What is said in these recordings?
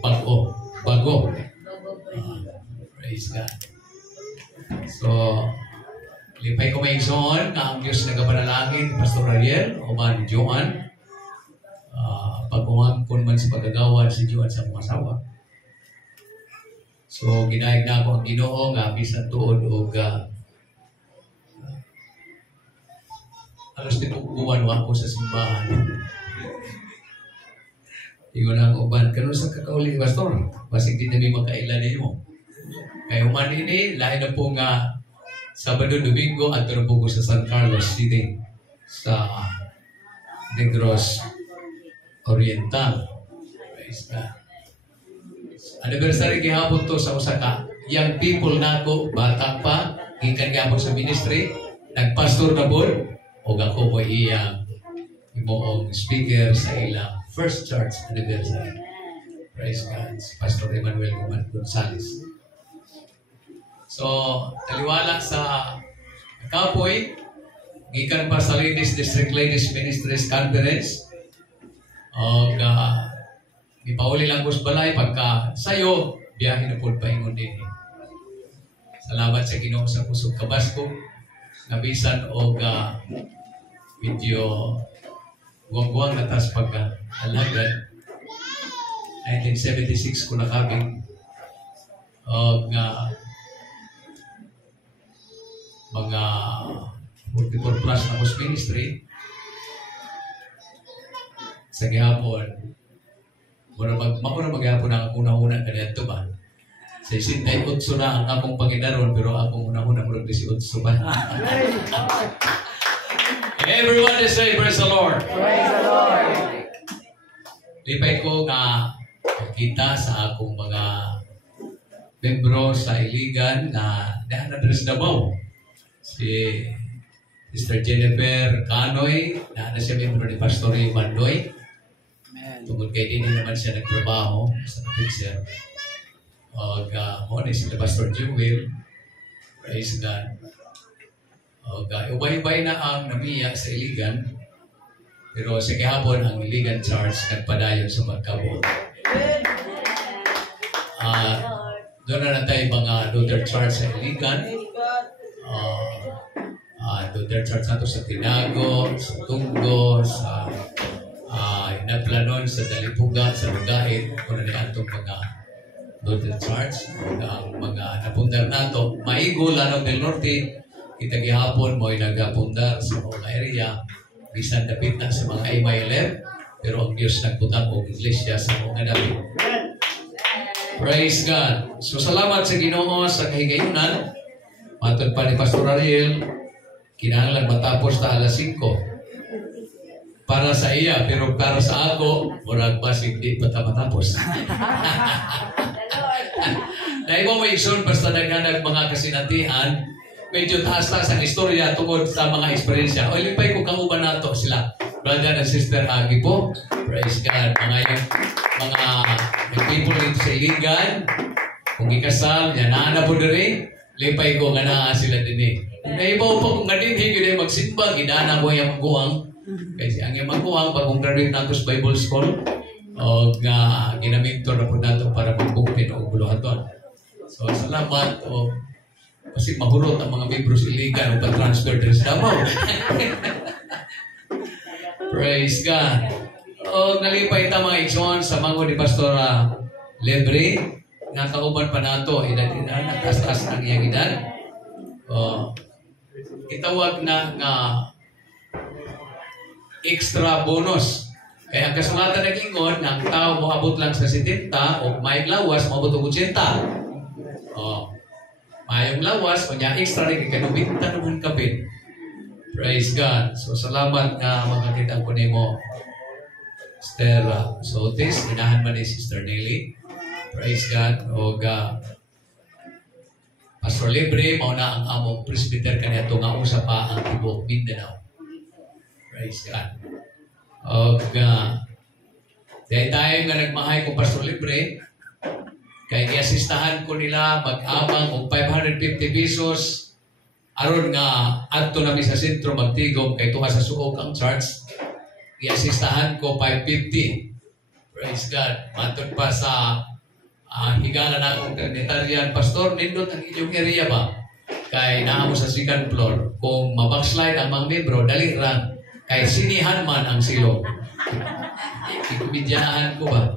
Bago. Praise God. So, lipay ko may igsoon na ang Diyos nagapanalangin, Pastor Ariel, o man Joan, pagkumangkon man sa pagagawa si Joan sa mga asawa. So, ginahig na ako ang Ginoo nga bisan tuod o alas din buwan ako sa simbahan. Iyon ang uban. Kanon sa kakauli, Pastor, basig din namin magkailan ninyo. Kaya uman ini, lain na po nga Sabado, Domingo, at doon po ko sa San Carlos City sa Negros Oriental. Praise God. Anniversary gihapon to sa Osaka. Young people na ako, bata pa, gikan gihapon sa ministry, nagpastor na po, o ako po iyang imoong speaker sa ilang first church anniversary. Praise God. Pastor Emmanuel Gonzales. So, taliwala sa kapoy, gikan pa sa Ladies District Ladies Ministries Conference, o ipauli lang ko sa balay, pagka sayo, biyahe na po paingon din. Salamat sa Ginoo sa pusog kabasko, nabisan o medyo guwang-guwang natas pagka-alagad. 1976 ko nakabing o mga 44 plus na post ministry sa gihapon. Muna maghapon ang una-una kanina ito ba? Sa 68 na ang akong Panginoon, pero akong una-una murag 18 ba? Everyone is say, praise the Lord. Praise the Lord. Lipay ko nga kita sa akong mga membro sa Iligan na na-address na mo. Si Sister Jennifer Canoy, na siya membro ni Pastor Mandoy. Tungkol kay din naman siya nagtrabaho sa Pixel. O si Pastor Jewel. Praise God. Ubay-ubay na ang namiya sa Iligan. Pero sa kahapon, ang Iligan Church nagpadayon sa pagkabot. Doon na tayo mga Luther Church sa Iligan. Luther Church nato sa Tinago, sa Tunggo, sa Inaplanon, sa Dalipuga, sa Lugait. Kung na itong mga Luther Church, ang mga napundar nato. Maigo, Lanao del Norte, kita gihapon mo ay nagapundar sa mga area. Bisan dapit na sa mga Imailem, pero ang Diyos nagputang o iglesia sa mga dapit. Praise God. So salamat sa Ginoo sa kahigayunan. Matod pa ni Pastor Ariel, kinahanglan matapos ta alas 5. Para sa iya, pero para sa ako, murag mas hindi pa ta matapos. Dahil mo may isun, basta naghanag mga kasinatihan, medyo taas-taas ang istorya tungkol sa mga eksperyensya. O lipay ko kauban nato sila. Brother and Sister Agi po. Praise God. Mga people dito sa Iligan, kung ikasal, yan na po diri, lipay ko nga na sila din eh. Kung naibaw pa kung nadinhi, yun magsimba, ginana ko yung maguwang. Kasi ang yung maguwang, pag kung graduate nato sa Bible School, o ginamito na po nato para magbuktin o buluhaton. So, salamat o kasi mahurot ang mga membro sa Iligan o pa-transfer din sa Davao. Praise God. O nalipay ta mga igsoon sa mango ni Pastor Lebre. Nakauban pa nato, edad-edad, natas-tas ang iyang edad. Itawag na extra bonus. Kaya ang kasulatan ng ingon, ang tao moabot lang sa 70 o may lawas, moabot og 80. Mayong lawas, kunya extra rin, kanubinta naman kapit. Praise God. So, salamat nga mga kitang ko mo, Sister Sotis, inahan man ni Sister Nelly. Praise God. O Pastor Libre, mauna ang among presbyter kanya nga usa pa ang Tibok Mindanao. Praise God. O dahil tayo nga nagmahay ko Pastor Libre, kaya i-assistahan ko nila mag-abang og 550 pesos aron nga adto namin sa sentro magtigom kay tuwa sa suok ang church. I-assistahan ko 550. Praise God. Matod pa sa higala na akong Trinitarian pastor, nindot ang inyong area ba? Kay naamo sa second floor. Kung mabackslide ang mga membro, dali lang. Kay sinihan man ang silong. Ikumidyahan ko ba?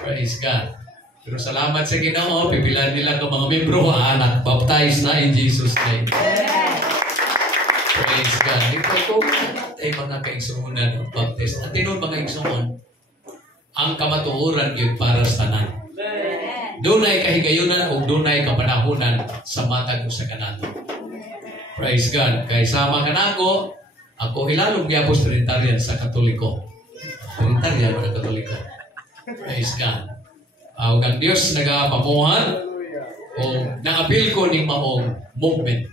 Praise God. Pero salamat sa Ginoo, pipilan nila ng mga membro, anak, baptized na in Jesus' name. Praise God. Ito ko, ay mga kaigsuunan ng baptist. At tinon mga igsuon, ang kamatuoran yun para sa tanan. Doon ay kahigayunan o doon ay kapanahunan sa matag ko sa kanato. Praise God. Kaya sama ka na ako hilalong gyapos Trinitarian sa Katoliko. Trinitarian o Katoliko. Praise God. Ang Diyos nagapamuhan o naapil ko ni maong movement.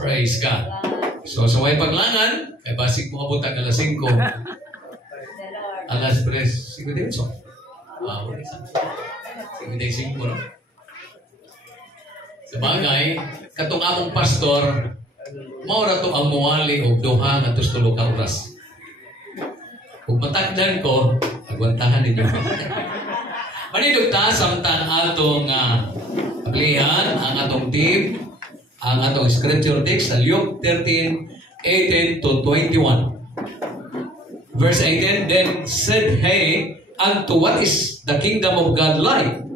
Praise God. So sa way paglangan, ay basig mo abot ang alas 5. Alas 3. Sigo din so. Sigo din 5, no? Sabagay, katong among pastor, maura to ang muwali o duha nga tulo ka oras. Kung matakdan ko, agwantahan ninyo. Manidog ta samtang atong aplihan, ang atong team, ang atong scripture text sa Luke 13:18 to 21. Verse 18, then said he, unto what is the kingdom of God like?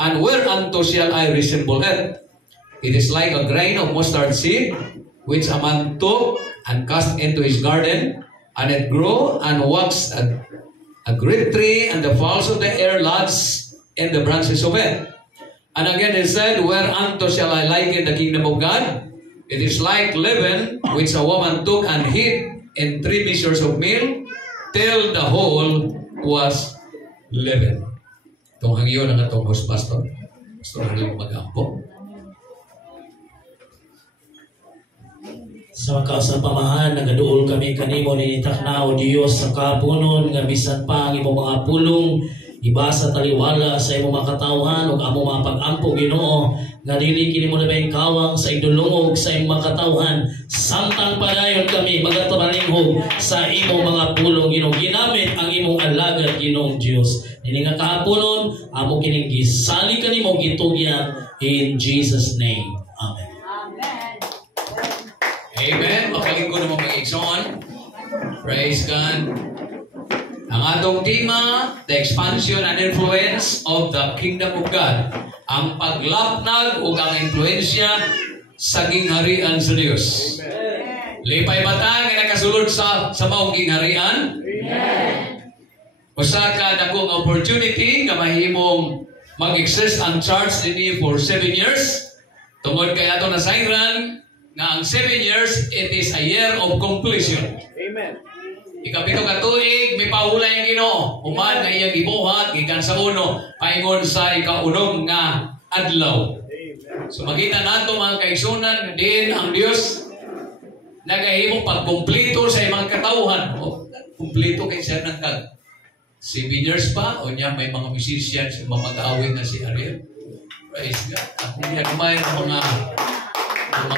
And whereunto shall I resemble it? It is like a grain of mustard seed, which a man took and cast into his garden, and it grew and waxed a great tree, and the fowls of the air lodged in the branches of it. And again he said, whereunto shall I liken the kingdom of God? It is like leaven, which a woman took and hid in 3 measures of meal, till the whole was leavened. Itong hangyo ng atong host pastor. Pastor Hangyo Magampo. Sa kasapamahan, nagaduol kami kanimo ni Taknao Diyos sa kapunon nga bisan pa ang imong mga pulong iba sa taliwala sa imong mga katawhan ug amo mga pag-ampo Ginoo nga dili kini mo labay kawang sa idulungog sa imong mga katawhan samtang padayon kami magatabalinghob sa imong mga pulong Ginoo ginamit ang imong alagad Ginoong Dios ini nga kahaponon amo kining gisali kanimo gitugyan in Jesus name. Amen. Amen. Makalingko naman mga igsoon. Praise God. Ang atong tema, the expansion and influence of the kingdom of God. Ang paglapnag o ang influensya sa gingharian sa Diyos. Lipay ba ta nga nakasulod sa maong gingharian? Usa ka dakong opportunity nga mahimong mag-exist ang church dinhi for 7 years. Tungod kay ato na sayran nga ang 7 years, it is a year of completion. Amen. Ikapito ka tuig, may pahula yung Ginoo. Human nga iyang gibuhat, gikan sa uno, paingon sa ikaunom nga adlaw. So makita nato mga kaigsunan, din ang Dios nagahimo pagkumplito sa imong katawhan. Kumplito kay siya ng tag. 7 years pa, o niya may mga musicians, mga mag-aawit na si Ariel. Praise God. At niya kumay ng mga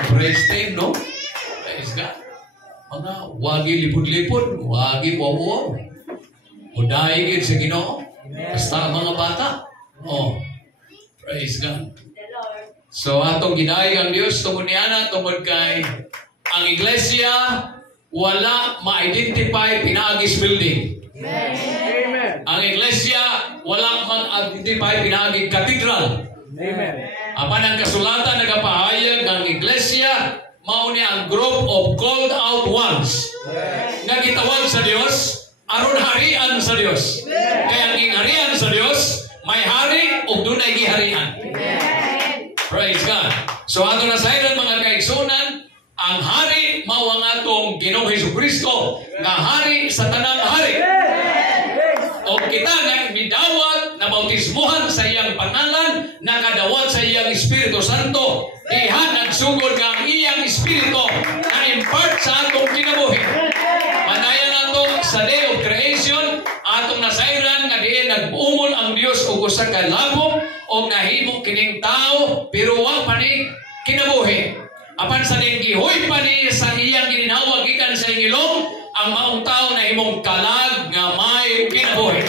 praise team, no? Praise God. Mga wagi lipod-lipod, wagi wawaw. Udaigid sa Ginoo. Basta mga bata. Oh, praise God. So atong ginaig ang Dios tungod niana tungod kay ang iglesia wala ma-identify pinaagis building. Amen. Ang iglesia wala ma-identify pinaagis cathedral. Amen. Apan ang kasulatan nagapahayag ng iglesia mao ni ang group of called out ones. Nga gitawag sa Dios aron harian sa Dios. Kaya ang gingharian sa Dios may hari ug dunay giharian. Praise God. So ato na sayran mga kaigsunan, ang hari mao ang atong Ginoong Hesukristo nga hari sa tanang hari. O kita nga midawat na bautismuhan sa iyang pangalan, nakadawat sa iyang Espiritu Santo, diha nagsugod nga ang iyang Espiritu na impart sa atong kinabuhi. Manayan nato sa Day of Creation, atong nasayran nga diin nag-umol ang Dios og usa ka labong o nahimo kining tao pero wa pa ni kinabuhi. Apan sa ning gihoy pa ni sa iyang gininawag gikan sa ingilong, ang maong tao na himong kalag nga may kinabuhi.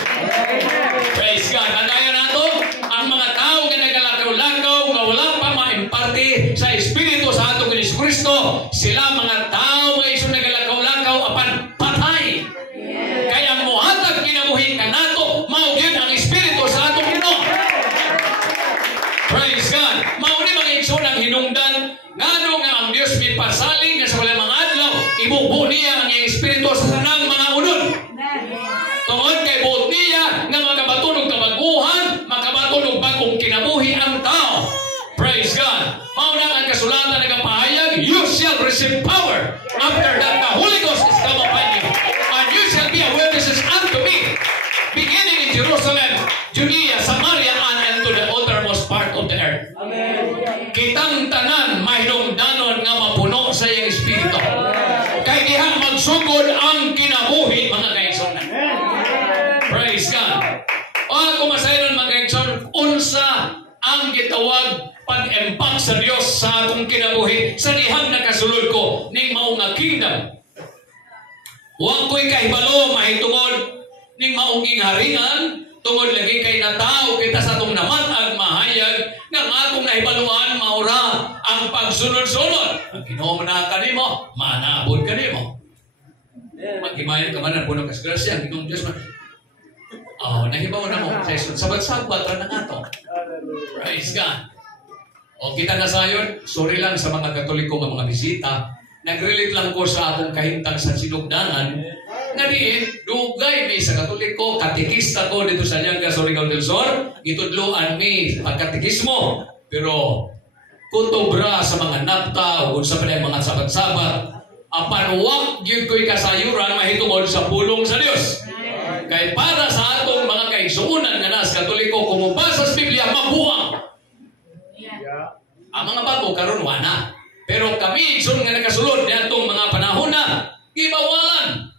Praise God. Kagaya nato, ang mga tao nga nagalakaw-lakaw nga wala pa maimparte sa Espiritu sa atong Kristo, sila mga tao nga iso nagalakaw-lakaw apan patay. Kaya ang muhatag kinabuhi kanato mao gyud ang Espiritu sa atong Ginoo. Praise God. Mao ni mga igsoon ang hinungdan ngano nga ang Dios may pasaling nga sa wala mga adlaw ibubuo niya ang iyang Espiritu sa tanang mga unod. Tungod kay buot niya nga makabatunog kabaguhan, makabatunog bagong kinabuhi ang tao. Praise God. Mao na ang kasulatan nagapahayag, you shall receive power after that the Holy Ghost is come upon you. And you shall be a witnesses unto me, beginning in Jerusalem, Judea, Samaria, and unto the uttermost part of the earth. Amen. Kitang tanan mahinungdanon nga mapuno sa iyang Espiritu. Kay dihang magsugod ang kinabuhi, mga kaigsoon. Praise God. O ako masayron, mga kaigsoon, unsa ang gitawag pag-empak sa Dios sa atong kinabuhi sa dihang nakasulod ko ning mao nga kingdom. Wa ko'y kahibalo mahitungod ning maong harian tungod lagi kay natao kita sa atong namatag mahayag nga atong nahibaluan maura ang pagsunod-sunod. Ang Ginoo na kanimo, manabod kanimo. Maghimayon ka man ang puno kasgrasya, ang Ginoong Dios man. Nahibaw na mo sa sabat-sabat ra na ato. Praise God. O kita na sayon, sorry lang sa mga Katoliko nga mga bisita, nag-relate lang ko sa atong kahintang sa sinugdanan, nga diin, dugay may sa Katoliko, katikista ko dito sa Llaga, Surigao del Sur, itudloan may pagkatikismo, pero kutubra sa mga napta, o sa mga sabat-sabat, apan wag yun ko'y kasayuran mahitungod sa pulong sa Dios. Kaya para sa atong mga kaigsuunan nga nas Katoliko, kumubasa sa Biblia, mabuang. Ang mga bago karon wana. Pero kami igsoon nga nakasulod niadtong mga panahon na gibawalan.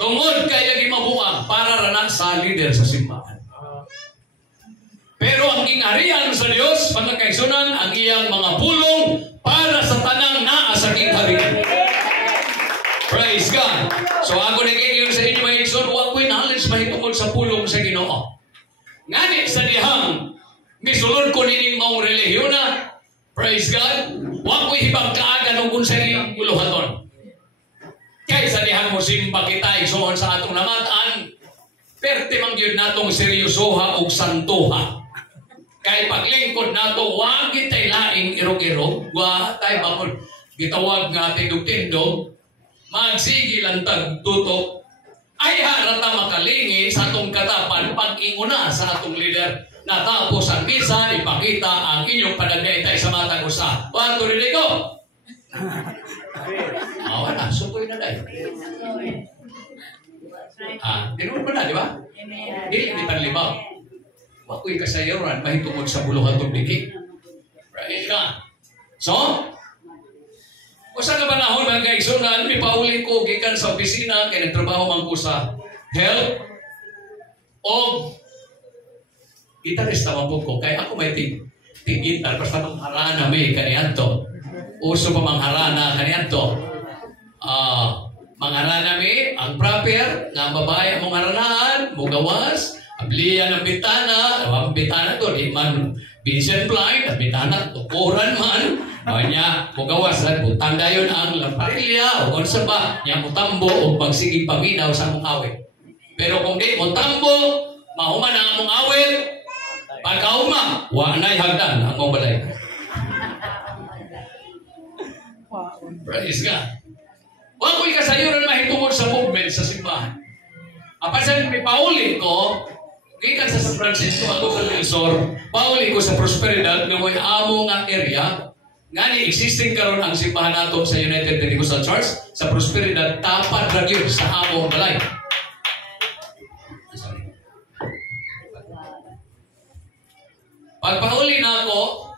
Tungod kaya gimabuang para ra sa leader sa simbahan. Pero ang gingarian sa Dios, mga kaigsunan, ang iyang mga pulong para sa tanang naa sa kingharian. Praise God. So ako nagiging sa inyo mga igsoon, wa ko'y knowledge mahitungod sa pulong sa Ginoo. Ngani sa dihang misulod ko nining maong relihiyon na, praise God, wa ko'y hibang kaagan kung sa iyong uluhaton. Kaysa dihang mo simba kita igsoon sa atong namataan, perte mang yun natong seryosoha o santuha. Kay paglingkod nato, wag kitay laing irog-irog, wa tayo bakon gitawag nga tindog-tindog, magsigi lang tagtutok, ay harata makalingi sa atong katapan pag-inguna sa atong leader. Natapos ang misa, ipakita ang inyong panagdaitay sa matang usa. Wato rin ko. Wala, sukoy na dahil. Tinuod mo na, di ba? Dili, di panlibaw. Wako'y kasayuran, mahitungod sa buluhan itong digi. Right ka? So, o sa kapanahon mga kaigsunan, may pauli ko gikan sa opisina, kaya nagtrabaho man ko sa health, o gitarist naman po ko, kaya ako may tig-gitar, basta mangharana may kaniyanto. Uso pa mangharana kaniyanto. Mangharana may, ang proper, nga babae ang mangharanaan, mugawas, abliya ng bitana, ang bitana to, di man Vincent blind, at bitana, tukuran man, niya, mugawas, at butang dayon ang lamparilya, o konsa ba, niya mutambo, o pagsigig paminaw sa mong awit. Pero kung di mutambo, mahuman ang mong awit, pagkauma, wanay hagdan ang mong balay. Praise God. Huwag ko'y kasayuran mahitungod sa movement sa simbahan. Apasan may pauli ko, gikan sa San Francisco, ako sa Lelsor, pauli ko sa Prosperidad, na may amo nga area, nga ni existing karon ang simbahan nato sa United Pentecostal Church, sa Prosperidad, tapat na yun sa amo balay. Pagpauli na ako,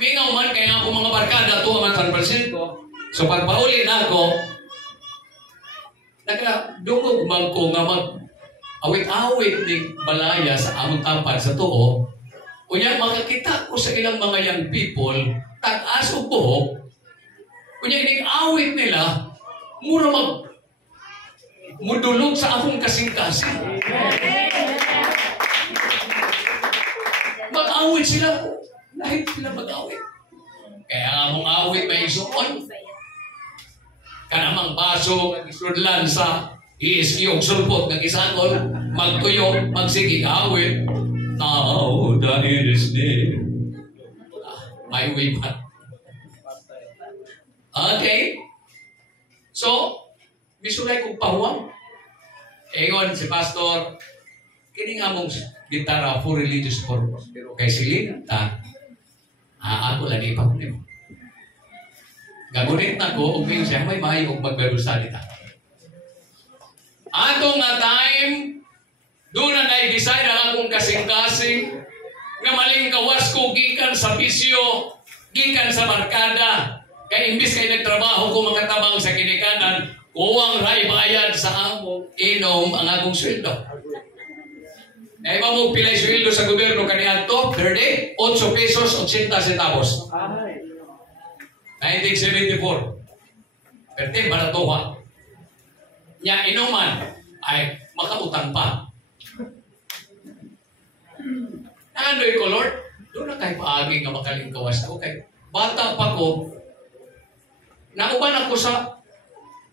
minaw man kaya ako mga barkada to ang San Francisco. So pagpauli na ako, nagdungog man ko nga mag-awit-awit ni balaya sa among tapat sa tuo. Kunya makakita ko sa ilang mga young people, tag-aso buhok, kunya ining awit nila, mura mudulog sa akong kasing-kasing. Mag-awit sila. Lahit sila mag-awit. Kaya among awit may isuon. Kanamang baso, isudlan sa iiski o sulpot ng isangol, magtuyo, magsigig awit. Now that it is there. My way back. Okay? So, misulay kong pahuwang. Ingon si Pastor, kining among gitara for religious purpose. Pero kay silin, ako lang ipag mo. Gagunit na ko, uming siya, may maayong magbalusalita. Ato nga time, doon na na-decide ang akong kasing-kasing, nga maling kawas ko gikan sa bisyo, gikan sa barkada, kaya imbis kayo nagtrabaho ko makatabang sa kinikanan, kuwang ray bayad sa among inom ang akong sweldo. Kaya mo pilay sweldo sa gobyerno kaniadto, per day, 8 pesos 80 centavos. 1974. Perte, baratuha. Nya inuman, ay makautang pa. Nandoy ko, Lord, doon na kayo paaging nga makalingkawas ako. Kay bata pa ko, nauban ako sa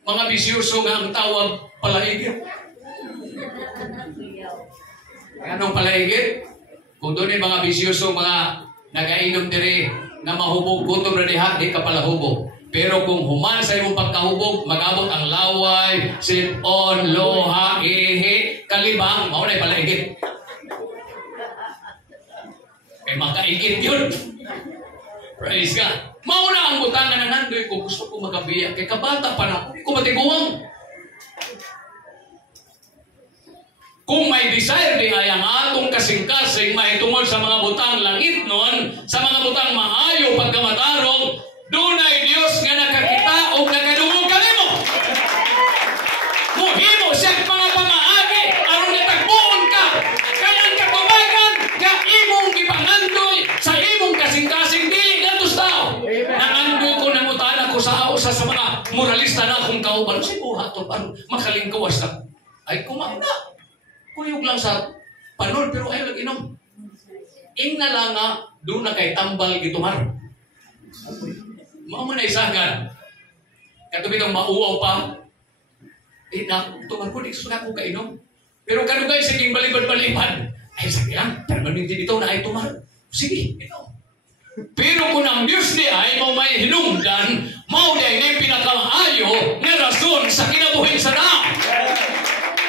mga bisyoso nga ang tawag palaigit. Anong palaigit? Kung doon yung mga bisyoso, mga nagainom diri na mahubog, gutom na diha, di ka pala hubog. Pero kung human sa imong pagkahubog, mag-abot ang laway, sipon, loha, ihi, kalibang, maunay palaigit. Kaya makaigit yun. Praise God. Mauna ang butangan ng nandoy ko, gusto ko magabiyak. Kaya kabata pa na, hindi ko matiguang. Kung may desire di ay ang atong kasing-kasing, may tungod sa mga butang langit nun, sa mga butang maayo pagkamatarong, doon ay Diyos nga nakakita o nakadungog ka nimo. Muhimo siya mga pamaagi, aron natagpuon ka. Kaya ang katubagan, ka imong ipangandoy sa imong kasing-kasing dili natos tao. Nangandoy ko nangutan ako sa mga moralista na akong kauban. Sibuha to, parang makalingkawas na. Ay kumanda. Kuyog lang sa panon, pero ayaw nag-inom. Ingna lang nga, doon na kay tambal gitumar. Mga mo na isagan. Katubig ang mauaw pa. Tumar ko, di suka ko kainom. Pero kanugay, sige, balibad-balibad. Ay, sabi lang, permanente dito na ay tumar. Sige, inom. Pero kung ang Diyos di ay mau may hinungdan, mau di ay may pinakamaayo na rason sa kinabuhin sa daan.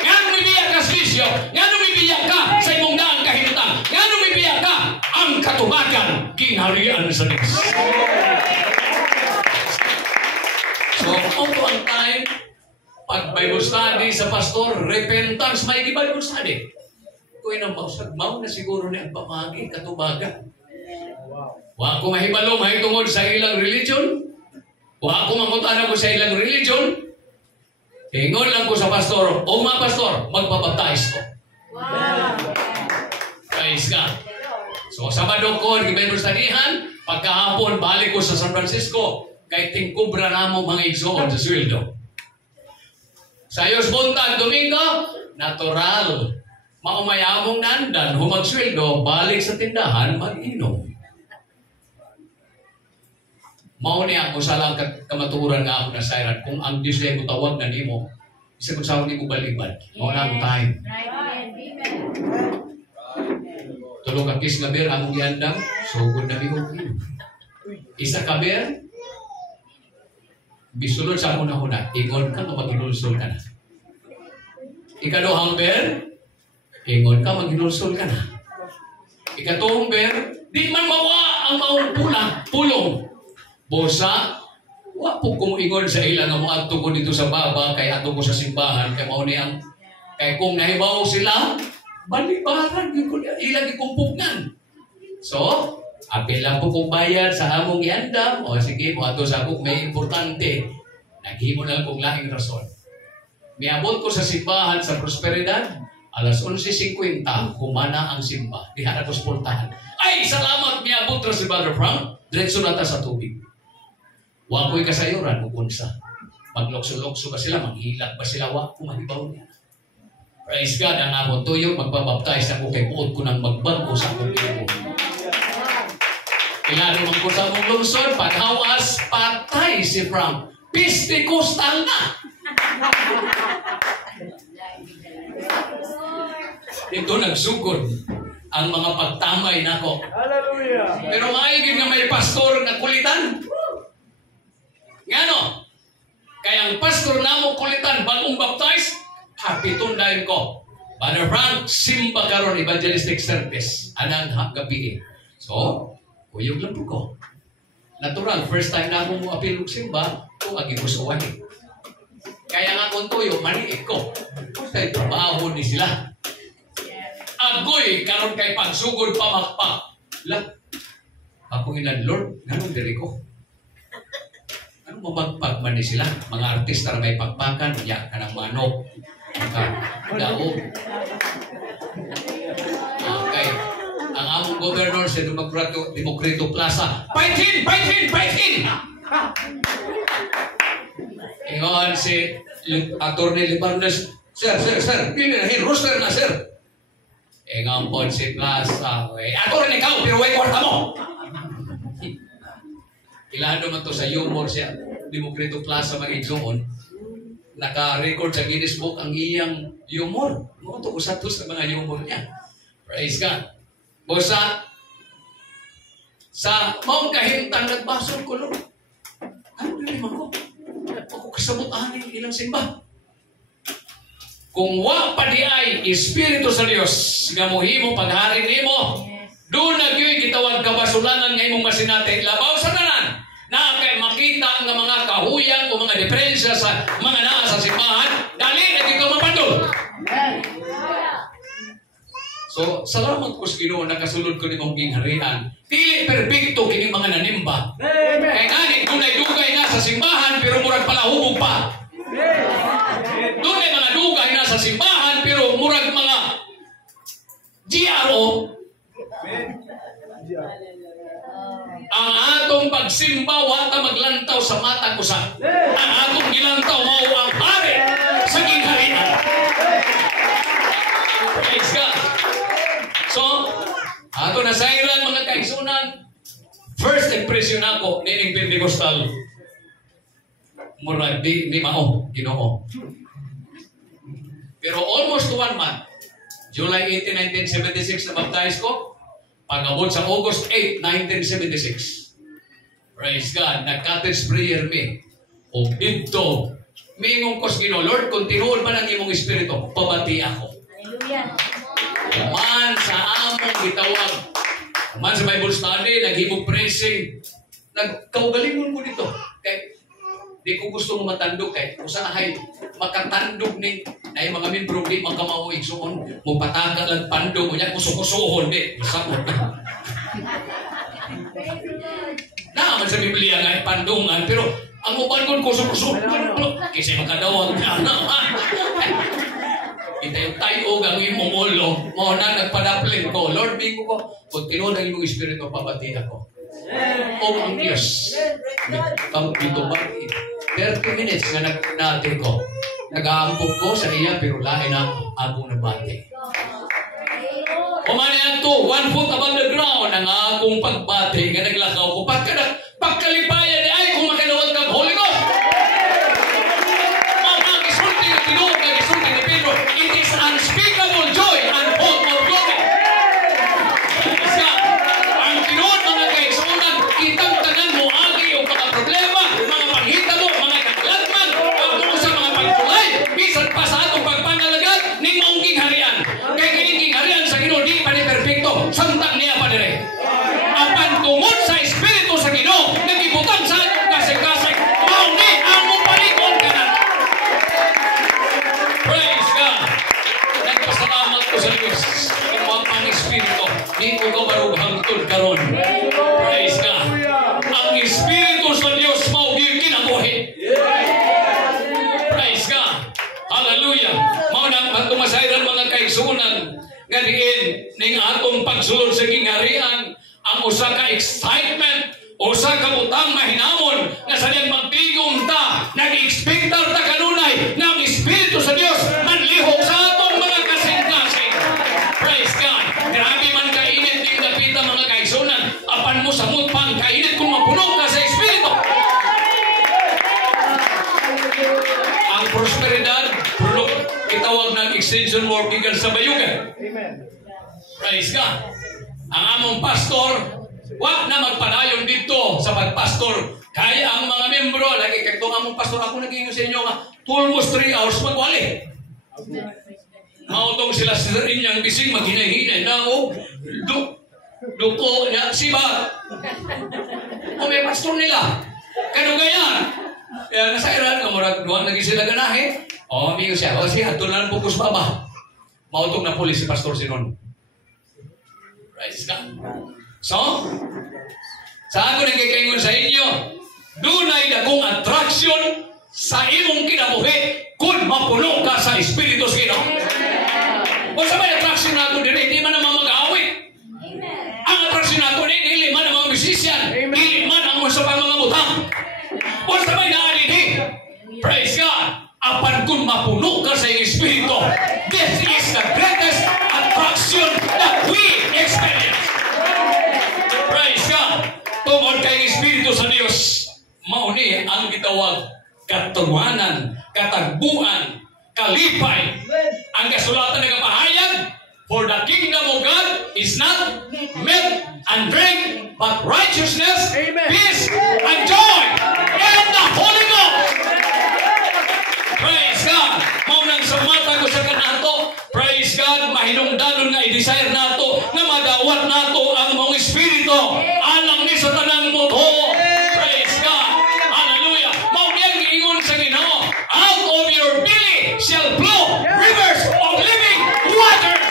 Nga lumibiyak ka sa bisyo, nga lumibiyak ka sa imong daang kahintang, nga lumibiyak ka ang katubagan, kinaharian sa Diyos. So, auto ang time, pag Bible study sa pastor, repentance, may Bible study. Kung inang mausagmaw na siguro ni ang pamagi, katubagan. Wa ko mahibalo, mahitungod sa ilang religion. Wa ko mangutan ako sa ilang religion. Ingon lang ko sa pastor, o mga pastor, magpapabaptize ko. Wow! Praise God. So, Sabado ko, Bible studyhan, pagkahapon, balik ko sa San Francisco, kay tingkubra na mo mga igsoon sa sweldo. Sa iyos buntag, Domingo, natural. Maumayamong nandan, humagsweldo, balik sa tindahan, mag-inom. Mauni ako sa lang kamaturan nga ako na sayran. Kung ang Diyos ay mutawag na nimo, isa kung saan mo balibad. Mauna ako tayo. Tulog ang kis kabir, among yandang, sugod na bigong kino. Isa kabir, bisulod sa una-una, ingon ka na maginulsol ka na. Ikaduhang ber, ingon ka maginulsol ka na. Ikatuhang ber, di man mawa ang maong pulong. Bosa, wapo kong ingon sa ilang nga mo ato ko dito sa baba, kay ato ko sa simbahan, kay mauni ang, kay kung nahibaw sila, balibaran, ilang ikumpugnan. So, apil lang po kong bayad sa among iandam, o sige, mo ato sa akong may importante, naghimo na lang kong laing rason. Miabot ko sa simbahan sa Prosperidad, alas 11:50, humana ang simba, diha na ko suportahan. Ay, salamat, miabot ra si Brother Frank, diretso na ta sa tubig. Wako'y kasayuran, upunsa. Maglokso-lokso ba sila? Manghilak ba sila? Wa ko mahibaw niya. Praise God, ang akong tuyo, magbabaptize ako kay buot ko ng magbago sa akong ibo. Ilalo man ko sa akong lungsod, paghawas, patay si Frank. Pistikostal na! Ito nagsugod ang mga pagtamay nako. Hallelujah. Pero maigin nga may pastor na kulitan. Ngano? Kaya ang pastor na mo kulitan, bagong baptize, happy tundahin ko. Brother Frank, simba karon evangelistic service. Anang gabi. So, kuyog lang po ko. Natural, first time na akong apil og simba, kung agigusawahin. Kaya nga kung tuyo, maniit ko. Kaya trabaho ni sila. Agoy, karon kay pagsugod pamakpak. Lah, ako ilan, Lord, ganun diri ko. Ano mamagpag man ni sila? Mga artista na may pagpakan, ya ka ng manok. Daog. Okay. Ang among governor sa Demokrito Plaza, fight him! Ingon si Atty. Libarnes, Sir, pili na roster na, sir. Ingon po si Plaza, ako rin ikaw, pero way kwarta mo. Ilan naman to sa humor siya, Demokrito Plaza mag-igsoon, naka-record sa Guinness Book ang iyang humor. Mga to, usa to sa mga humor niya. Praise God. Busa, sa maong kahintang nagbasol ko, Lord. Ano rin ako? Ako kasabot-anin ilang simba. Kung wa pa di ay Espiritu sa Dios, nga mohimo paghari nimo, doon nagyoy gitawag kabasulanan nga imong masinati, labaw sa tanan. Na kay makita nga mga kahuyang o mga diferensya sa mga naa sa simbahan, dali na dito mapandol. So, salamat ko sa Ginoo nakasulod ko nimong gingharian. Dili perpekto kini mga nanimba. Kay ngani dunay-dugay na sa simbahan pero murag palahubog pa. Dunay mga dugay na sa simbahan pero murag mga GRO. Ang atong pagsimba wata maglantaw sa mata ko sa. Ang atong gilantaw mao ang hari sa gingharian. Praise God. So, ato na sa ilan mga kaigsunan, first impression ako nining Pentecostal. Murag di mao Ginoo. Pero almost 1 month, July 18, 1976 na baptize ko. Pag-abot sa August 8, 1976. Praise God. Nag-cottage prayer me. O dito, mingong ko sa Ginoo, Lord, kung tinuod man ang imong espiritu, pabati ako. Hallelujah. Man sa among gitawag. Man sa Bible study, naghimog pressing. Nagkaugalingon ko dito. Kaya, di ko gusto mo matandog kay usahay makatandog ni na yung mga membro di magkamauig suon mo pataka lang pandog mo niya kusukusuhon di masabot na man sa Biblia nga pandungan pero ang uban kon kusukusuhon kasi makadawag na kita yung tayo ang imong ulo mo na nagpadaplin ko Lord bingo ko kung tinuod ang imong espiritu pabati ako o ang Diyos ang ito ba 30 minutes nga natin ko. Nag-aampok ko sa iya pero lain ako nabati. Kumana to, 1 foot above the ground ang akong pagbati nga naglakaw ko. Pagkalipayan ay kung makinawag kang Holy Ghost. Mga gisulti na tinuod na gisulti ni Pedro, it is unspeakable joy and hope of glory. Ang tinuod mga kaigsunan, kitang tanan mo agi o mga problema, mga panghita mo, mga katalagman, ako sa mga pagtulay, bisan pa sa atong pagpangalagad, ning maong gingharian. Kaya kining gingharian sa Ginoo di pa ni perfecto, samtang niya pa dire. Apan tungod sa Espiritu sa Ginoo, nagibutang sa atong kasig-kasig, maong ni ang mong palikon ka na. Praise God. Nagpasalamat ko sa Diyos. Kung ang Espiritu, di ko ka marughang karon. Praise God. Ang Espiritu sa Diyos mao gyud kinabuhi. Praise God. Hallelujah. Mao na tumasayran mga kaigsunan nga diin ning atong pagsulod sa gingharian ang usa ka excitement Usa ka butang mahinamon nga sa diyang magtigong ta, nag-expectar ta kanunay nga ang Espiritu sa Dios manlihok sa atong mga kasing-kasing. Praise God. Grabe man kainit yung dapita mga kaigsunan. Apan mo sa mutpang kainit kung mapuno ka sa Espiritu. Ang prosperidad, itawag ng extension work gikan sa bayugan. Praise God. Ang among pastor, wag na magpadayon dito sa pagpastor. Kaya ang mga membro, lagi kag itong among pastor, ako nag-ingon sa inyo nga, almost 3 hours magwali. Mautong sila sa inyang bising, maghinahinay na o, duko na siba. O may pastor nila. Kanugayan. Kaya nasa iran, kamurag duwang lagi sila ganahe. O, amigo siya. O siya, ito na lang pukus baba. Mautong na pulis si Pastor Sinon. Praise God. So, sa ako nagkikaingon sa inyo, dunay dakong attraction sa imong kinabuhi kung mapuno ka sa Espiritu sa Ginoo. Kung sa may attraction nato din, hindi man naman mag-aawit. Ang attraction nato din, hindi man ang mga musician, hindi man ang mga mga butang. Kung sa may naalini, praise God, apan kung mapuno ka sa Espiritu, this is the greatest attraction that we experience. Praise God. Tungod kay Espiritu sa Dios, mauni ang gitawag katuwanan, katagbuan, kalipay. Ang kasulatan ng kapahayag, for the kingdom of God is not meat and drink, but righteousness, peace, and joy in the Holy Ghost. Praise God. Maunang sumata ko sa kanato, praise God, mahinungdanon nga i-desire nato na madawat nato ang mong Espiritu alang ni sa tanang muto. Praise God. Hallelujah. Maunang giingon sa Ginoo, out of your belly shall flow rivers of living waters.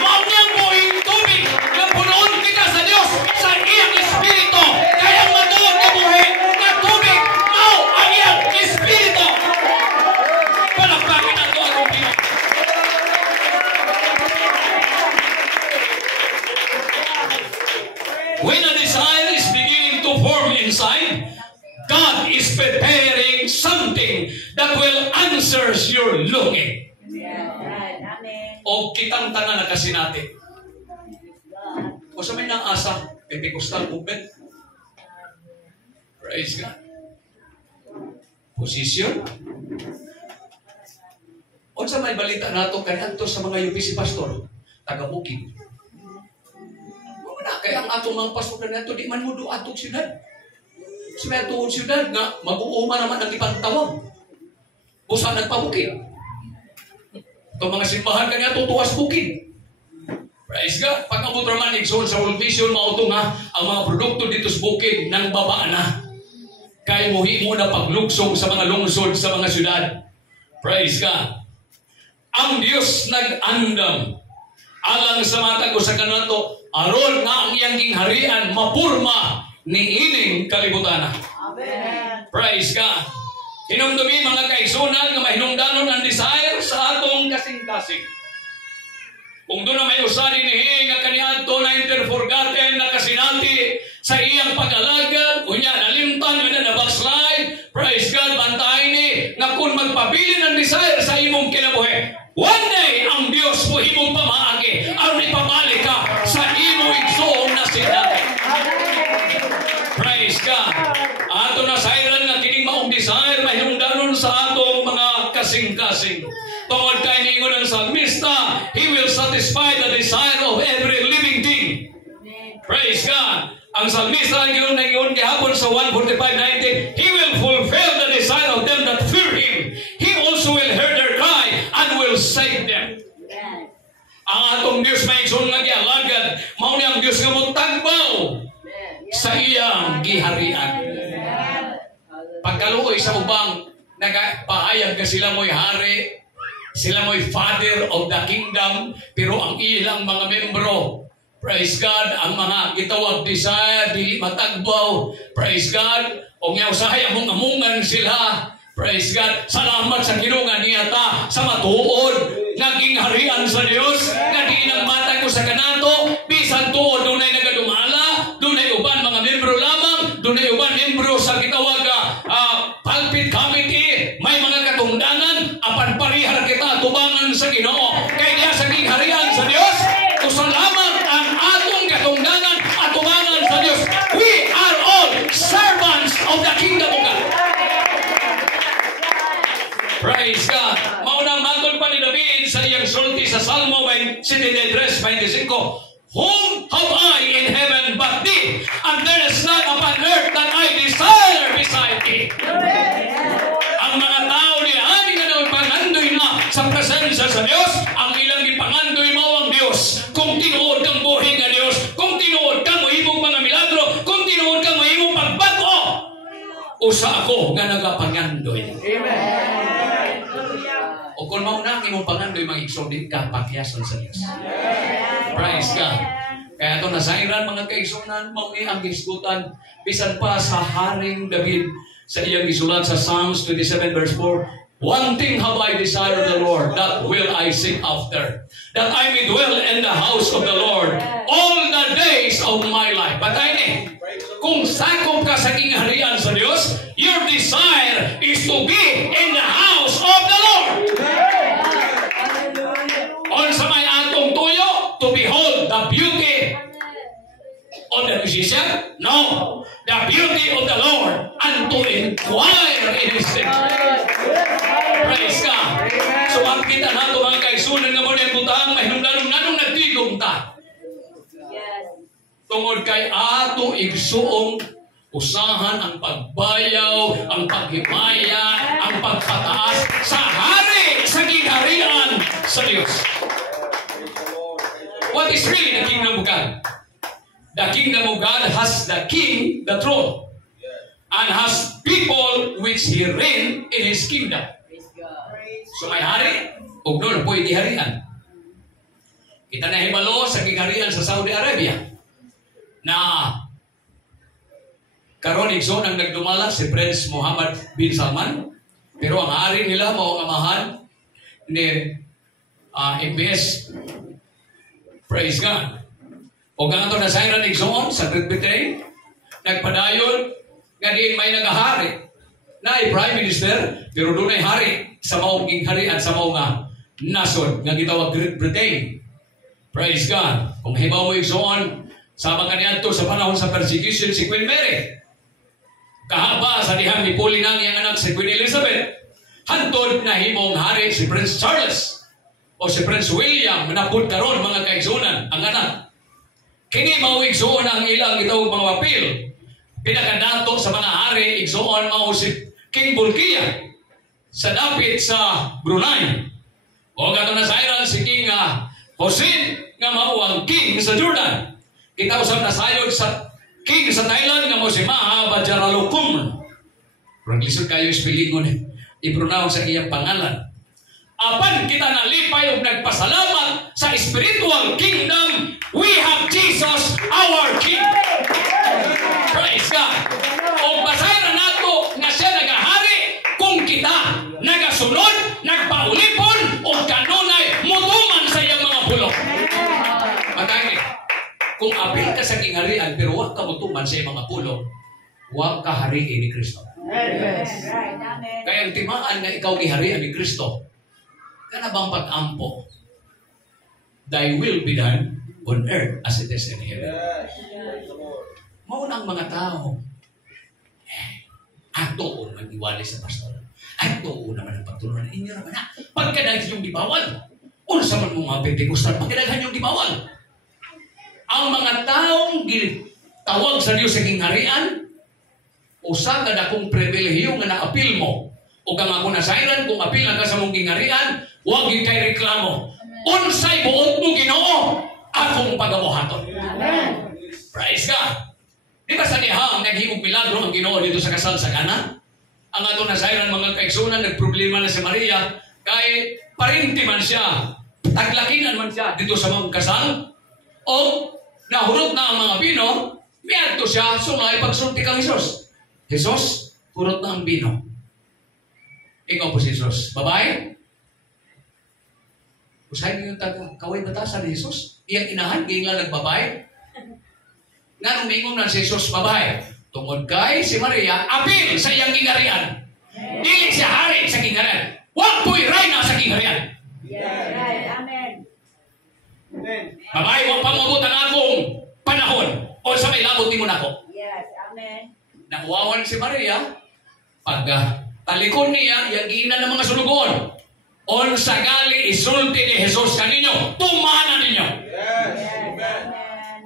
Maunang buhing tubig na punoon kita sa Dios sa iyang Espiritu. Kaya matuod na buhi na tubig mao ang iyang Espiritu. Palakpakin nato ang Panginoon. When a desire is beginning to form inside, God is preparing something that will answer your longing. O kitang tanan na kasi natin. O sa may nang-asa, Pentecostal movement. Praise God. Position. O sa may balita nato kanto sa mga UPC pastor, taga-Bukid. Wala kaya ang atong mga pastor na nato, di man mo do atong siyudad. Sa may atong siyudad nga, mag-uuma naman ang ipantawag. O saan nagpabukid. Itong mga simbahan kanya tutuwas bukid. Praise God. Pag-abot naman igsoon sa World Vision, mautong nga ang mga produkto dito sa bukid ng baba na. Kaya muhi mo na paglugsong sa mga lungsod sa mga syudad. Praise God. Ang Diyos nag-andam alang sa matag ko sa kanato, aron nga ang iyang gingharian mapurma ni ining kalibutan. Amen. Praise God. Hinumdumi mga kaigsunan nga mahinungdanon ang desire sa atong kasing-kasing. Kung doon na may usari ni nga kaniadto na interforgotten na kasinati sa iyang pag-alagad, unya nalimtan, unya na backslide, praise God, bantahin ni nga kung magpabilin ang desire sa imong kinabuhi, one day ang Diyos mo himong pamaagi aron ipabalik ka sa imong igsoon na sinati. Praise God. Ato na sayran nga kining maong desire mahinungdanon sa atong mga kasing-kasing. Tungod kay niingon ang salmista, He will satisfy the desire of every living thing. Praise God. Ang salmista ang gingon gihapon sa 145:19, He will fulfill the desire of them that fear Him. He also will hear their cry and will save them. Ang atong Diyos may igsoon nga gialagad, mao ni ang Diyos nga motagbaw sa iyang giharian. Pagkaluoy sa ubang nagpahayag nga sila mo'y hari, sila mo'y father of the kingdom, pero ang ilang mga membro, praise God, ang mga gitawag desire, dili matagbaw, praise God, o nga usahay among-amungan sila, praise God, salamat sa Ginoo nga niyata sa matuod, naging harian sa Dios, nga di nang matag ko sa kanato, bisan tuod, dunay nagadumala, dunay uban mga membro lang, 23:25, Whom have I in heaven but thee? And there is none upon earth that I desire beside thee. Ang mga tao niya, ani nga daw ipangandoy na sa presensya sa Diyos, ang ilang ipangandoy mo ang Diyos. Kung tinuod kang buhay nga Diyos, kung tinuod kang mahimong mga milagro, kung tinuod kang mahimong pagbago, usa ako nga nagapangandoy. Amen. O kung maunang imong pangandoy, mag-igsoon din ka, pakyasan sa Diyos. Praise God. Kaya ito nasairan mga kaigsunan, mauni ang gisgutan, bisan pa sa Haring David, sa iyang isulat sa Psalms 27 verse 4, One thing have I desired of the Lord, that will I seek after, that I may dwell in the house of the Lord all the days of my life. Patay kung sakop ka sa kingharian sa Diyos, your desire is to be in the house of the Lord. On sa may atong tuyo, to behold the beauty of the musician? No. The beauty of the Lord, and to inquire in His temple. Praise God. So makita na ito mga kaisunan nga mo na yung butang, mahinong-lanong nanong nagtigong ta. Tungod kay ato igsuong usahan ang pagbayaw, ang paghimaya, ang pagpataas sa hari, sa kingharian sa Diyos. What is really the kingdom of God? The kingdom of God has the king, the throne, and has people which he reign in his kingdom. So may hari, ug doon pwede harian. Kita na hibalo sa kingharian sa Saudi Arabia na karon igsoon ang nagdumala si Prince Mohammed bin Salman, pero ang hari nila mao ang amahan ni MBS. Praise God. O ganito na sayang na igsoon sa Great Britain, nagpadayon nga diin may nagahari na prime minister, pero doon ay hari sa maong hari at sa maong nasod nga gitawag Great Britain. Praise God. Kung hibaw mo igsoon, sama kaniya to sa panahon sa persecution si Queen Mary. Kahaba sa dihang ni Puli nang iyang anak si Queen Elizabeth. Hantod na himong hari si Prince Charles o si Prince William manapod karon mga kaigsunan ang anak. Kini mao igsuon ang ilang itawag mga wapil. Pinakadato sa mga hari igsuon mao si King Bulkiah sa dapit sa Brunei. O gato na sayran si King Hussein nga mao ang king sa Jordan. Kita usab na sayod sa king sa Thailand nga mao si Maha Vajiralongkorn. Raglisod kayo ispelingon i-pronounce sa iyang pangalan. Apan kita nalipay ug nagpasalamat sa spiritual kingdom, we have Jesus our King. Praise God. O basayran nato nga siya nagahari kung kita nagasunod, nagpaulipon o kanunay mutuman sa iyang mga pulong. Magkakit, kung apil ka sa kingharian pero wag ka mutuman sa iyang mga pulong, wag ka hariin ni Kristo. Kaya ang timaan nga ikaw giharian ni Kristo, kana bang pag-ampo? Thy will be done on earth as it is in heaven. Maunang mga tao, ato mag-iwali sa pastor. Ato naman ang pagtulungan. Inyo naman na, pagkadaghan yung dibawal. Unsa man mga Pentecostal, pagkadaghan yung dibawal. Ang mga taong tawag sa Diyos sa kingharian, usa ka dakong pribilehiyo nga na-apil mo. O kang ako nasairan, kung apil na ka sa mong kingharian, huwag yung kay reklamo. Unsay buot mo Ginoo, akong pagabuhaton. Amen. Praise God. Di ba sa dihang naghimog milagro ang Ginoo dito sa kasal sa Cana? Ang ato nasairan mga kaigsunan, nagproblema na si Maria, kay parinti man siya, taglakinan man siya dito sa mga kasal, o nahurot na ang mga bino, miyadto siya, sungay pagsulti kang Jesus. Jesus, hurot na ang bino. Ikaw po si Jesus. Babae? Usahin niyo yung kaway batasan ni Jesus. Iyang inahan, ngayon lang nagbabae. Nga nung mingon na si Jesus, babae. Tungod kay si Maria, apil sa iyang kingharian. Dili siya hari sa kingharian. Huwag po'y reyna sa kingharian. Amen. Babae, huwag pangabot ang akong panahon. O sa may labot ni mo na ako. Yes, amen. Nakuwawan si Maria, pag talikon niya, yung ina ng mga sulugon. On sa gali isulti ni Jesus kaninyo, tumana ninyo.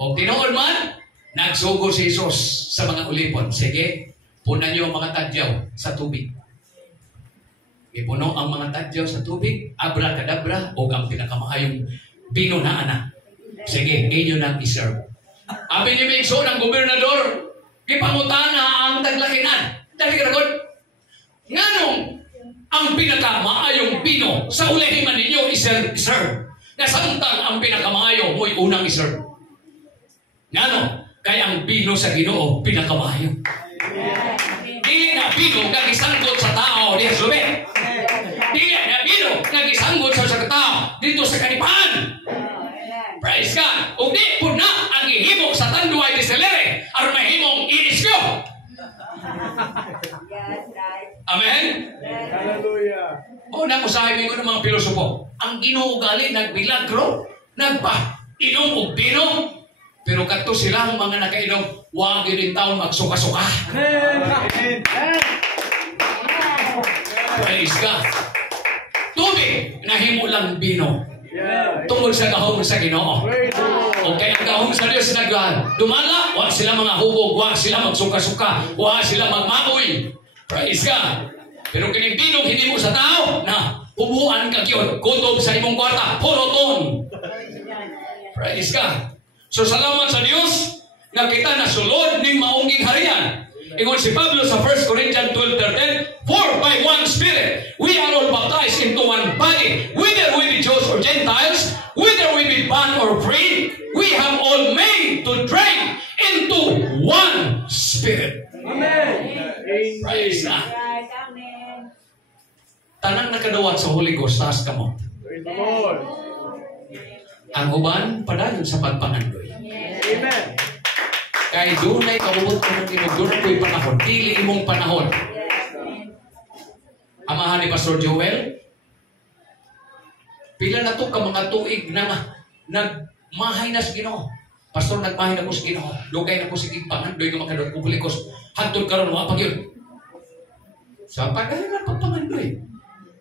O tinuod man, nagsugo si Jesus sa mga ulipon. Sige, punan niyo ang mga tadyaw sa tubig. Ipuno ang mga tadyaw sa tubig, abracadabra, o ang pinakamaayong bino na anak. Sige, inyo nang iserve. Abi ni Migso ng gobernador, ipangutana ang taglakinan. Dali karagod, nganong ang pinakamaayong bino sa ulihiman ninyo iserve. Nasamtang ang pinakamaayo mo'y unang iserve. Ngano? Kaya ang bino sa Ginoo pinakamaayo. Dili na bino nagisanggot sa tao diha sa lubi. Dili na bino nagisanggot sa tao dito sa kanipahan. Praise God. O di po na ang ihimo sa tanduay di selere aron mahimong iiskyo. Amen? Hallelujah. O na usahin mo ng mga pilosopo. Ang Ginoo gali nagbilagro, nagpa-inom og bino, pero kadto sila ang mga nakainom, wa gyud in taon magsuka-suka. Amen. Praise God. Tubig nahimo lang bino. Yeah. Tungod sa gahom sa Ginoo. Praise the Lord. Okay, ang gahom sa Dios nagduhan. Dumala, wa sila mga hubog, wa sila magsuka-suka, wa sila magmaoy. Praise God. Pero kining binog hindi mo sa tao na hubuan ka gyud kutob sa imong kwarta, poroton. Praise God. So salamat sa Dios nga kita nasulod ning maungging harian. Ingon si Pablo sa 1 Corinthians 12:13, for by one Spirit we are all baptized into one body, whether we be Jews or Gentiles, whether we be bond or free, we have all made to drink into one Spirit. Amen. Praise God. Tanang nakadawat sa Holy Ghost, taas ka mo. Praise the Lord. Ang uban, padayon sa pagpangandoy. Amen. Kaya doon ay kabubot ko ng inog, doon ko'y panahon. Dili imong panahon. Amahan ni Pastor Joel, pila na to ka mga tuig na nagmahay na sa Ginoo. Pastor, nagmahay na ko sa Ginoo. Lugay na ko sa pangandoy ng makadot ko bulikos. Hantod karon wa pag yun. Sa pagkain na pagpangandoy.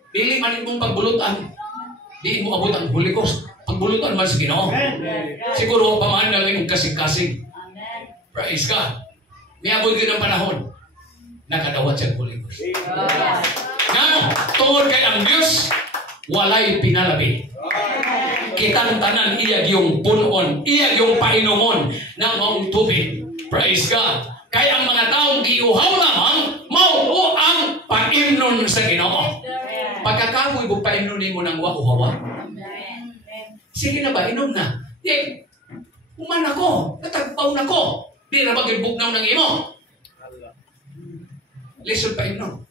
Dili man imong pagbulutan. Di mo abot ang bulikos. Pagbulutan man sa Ginoo. Siguro pamaan na lang yung kasing-kasing. Praise God. May abot yun ang panahon. Nakadawat siya Holy Ghost. Ngano, tungod kay ang Diyos, walay pinalabi. Kitang tanan, iyag yung punon, iyag yung painomon ng maong tubig. Praise God. Kaya ang mga taong giuhaw lamang, mauo ang paimnon sa Ginoo. Pagkakamoy mo paimnonin mo ng wa-uhawa. Sige na ba, inom na. Uman ako, natagpaw na ko. Di na mag-ibugnaw ng imo. Listen pa ino.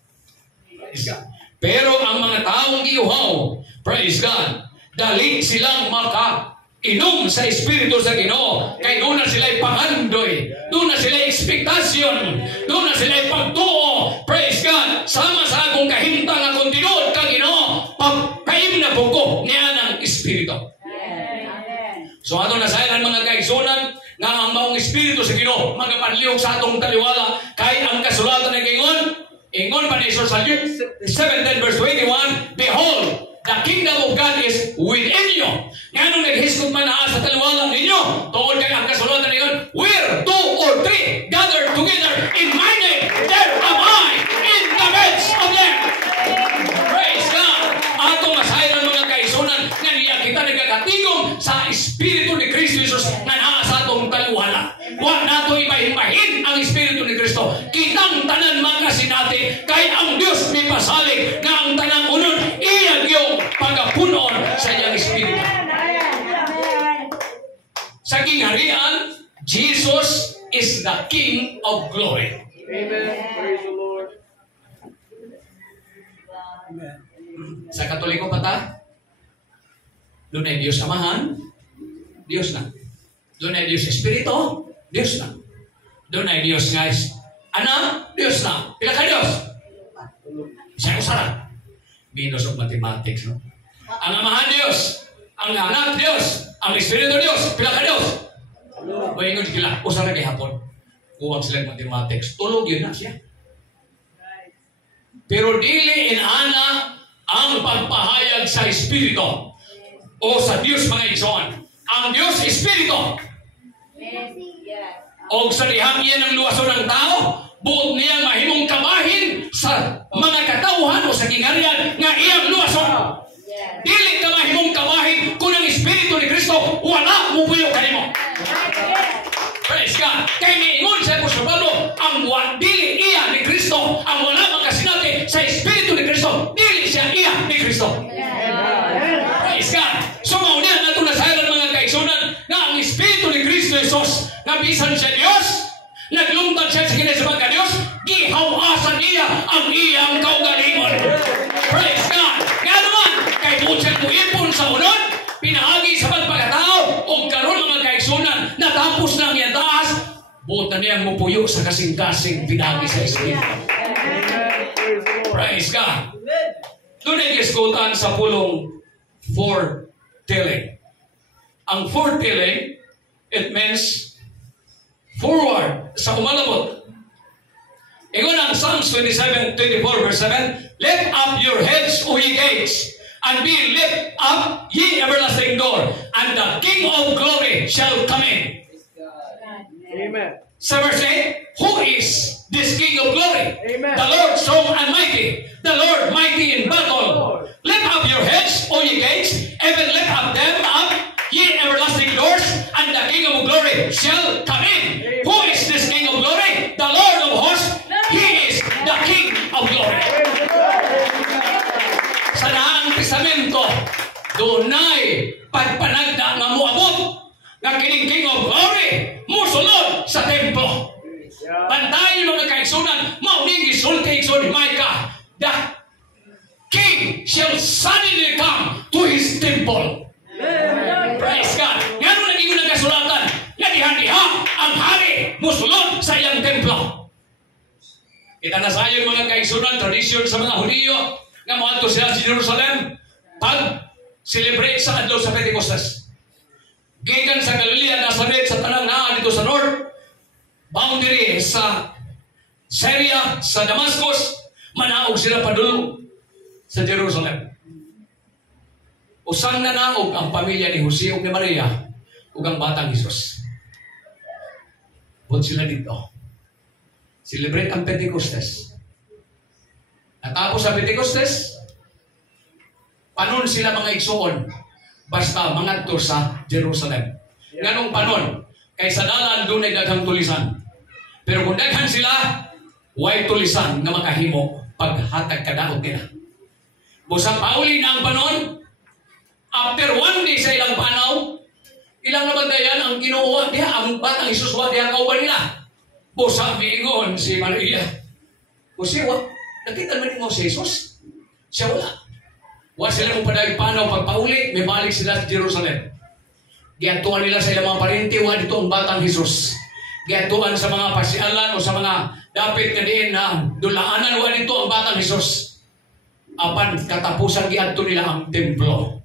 Praise God. Pero ang mga taong iuhaw, praise God, dali silang maka-inom sa Espiritu sa Ginoo. Kaya doon na sila'y pangandoy. Doon na sila'y ekspektasyon. Doon na sila'y pagtuo. Praise God. Sama sa akong kahintang akong tinuod ka Ginoo. Pagkaim na buko niya ng Espiritu. So ato na sayan mga kaigsunan nga ang maong Espiritu sa Ginoo magapanliyog sa atong taliwala kay ang kasulatan ng ingon pa ni Jesus sa Luke 17 verse 21, behold, the kingdom of God is within you. Nganong naghisgot man naa sa taliwala ninyo tungod kay ang kasulatan ningon, where 2 or 3 gathered together in my name, there am I in the midst of them. Praise God. Atong masayan mga kaigsunan nga niya kita nagkakatigom sa Espiritu ni Kristo Jesus na naa sa atong taliwala. Huwag nato ibahin-bahin ang Espiritu ni Kristo. Kitang tanan makasinati kay ang Diyos may pasalig na ang tanang unod iyag yung pagkapunon sa iyang Espiritu. Sa kingharian, Jesus is the King of Glory. Amen. Praise the Lord. Sa Katoliko pa ta, doon ay Diyos Amahan, Diyos na. Doon ay Diyos Espiritu, Diyos na. Doon ay Diyos guys. Anak, Diyos na. Pila ka Diyos? Isang usaran. Minus of mathematics, no? Ang Amahan Diyos, ang Anak Diyos, ang Espiritu Diyos, pila ka Diyos? Baingon sila, usaran kay hapon. Kuwag silang mathematics. Tulog yun na siya. Pero dili in ana ang pagpahayag sa Espiritu o sa Diyos mga igsoon. Ang Diyos Espiritu. O sa dihang iyan ang luwason ng tao, buot niya mahimong kamahin sa mga katauhan o sa gingharian nga iyang luwason. Dili ka mahimong kamahin kung ang Espiritu ni Kristo wala mo puyo kanimo. Praise God. Kaya niingon sa Apostol Pablo, ang dili iya ni Kristo, ang wala makasinati sa Espiritu ni Kristo, dili siya iya ni Kristo. Praise God. So maunihan nato na sayang mga kaigsunan na ang Espiritu ni Kristo Jesus, na bisan siya Diyos, naglungtad siya sa kinasabag ka Diyos, gihawasan niya ang iyang kaugalingon. Praise God. Nga naman, kay butsyan mo ipon sa unod, pinaagi sa pagpagkatao, o karon mga kaigsunan, natapos na ang iyang taas, buot na niyang mupuyo sa kasing-kasing pinagi sa Espiritu. Praise God. Doon ay kiskutan sa pulong foretelling. Ang foretelling, it means forward, sa umalabot. Ingon ang Psalms 27:24 verse 7, lift up your heads, O ye gates, and be lift up, ye everlasting door, and the King of glory shall come in. Amen. Sa verse 8, who is this King of glory? Amen. The Lord strong and mighty, the Lord mighty in battle. Lift up your heads, O ye gates, even lift up them up, ye everlasting doors, and the King of glory shall come in. Who is this King of glory? The Lord of hosts. He is the King of glory. Sa Daang Testamento, dunay pagpanagda nga moabot nga kining King of glory musulod sa templo. Bantayan mga kaigsunan, mauning gisulti igsoon ni Micah, the King shall suddenly come to his temple. Praise God. Nga nung naging nagasulatan, nga diha-diha ang hari musulod sa iyang templo. Kita na sa iyo mga kaigsunan, tradisyon sa mga Hudiyo, nga maadto sila sa Jerusalem, pag-celebrate sa adlaw sa Pentecostes. Gikan sa Galilea, Nazareth, sa tanang naa dito sa north, boundary sa Syria, sa Damascus, manaog sila padulong sa Jerusalem. Usang na naog ang pamilya ni Jose o ni Maria ug ang batang Jesus. Buot sila dito. Celebrate ang Pentecostes. Natapos sa Pentecostes, panon sila mga igsoon, basta mangadto sa Jerusalem. Nganong panon? Kay sa dalan doon ay daghang tulisan. Pero kung daghan sila, way tulisan nga makahimo paghatag kadaot nila. Busang pauli na ang panon, after one day sa ilang panaw, ilang nabandayan ang kinuha diha, ang batang Isus wa diha kauban nila. Busang miingon si Maria. Kasi nakita naman mo si Jesus? Siya wala. Wa sila mong padayag panaw pagpauli, may balik sila sa Jerusalem. Giatuan nila sa ilang mga parente, wa dito ang batang Jesus. Giatuan sa mga pasyalan o sa mga dapit na diin na dulaanan, wa dito ang batang Jesus. Apan katapusan giadto nila ang templo.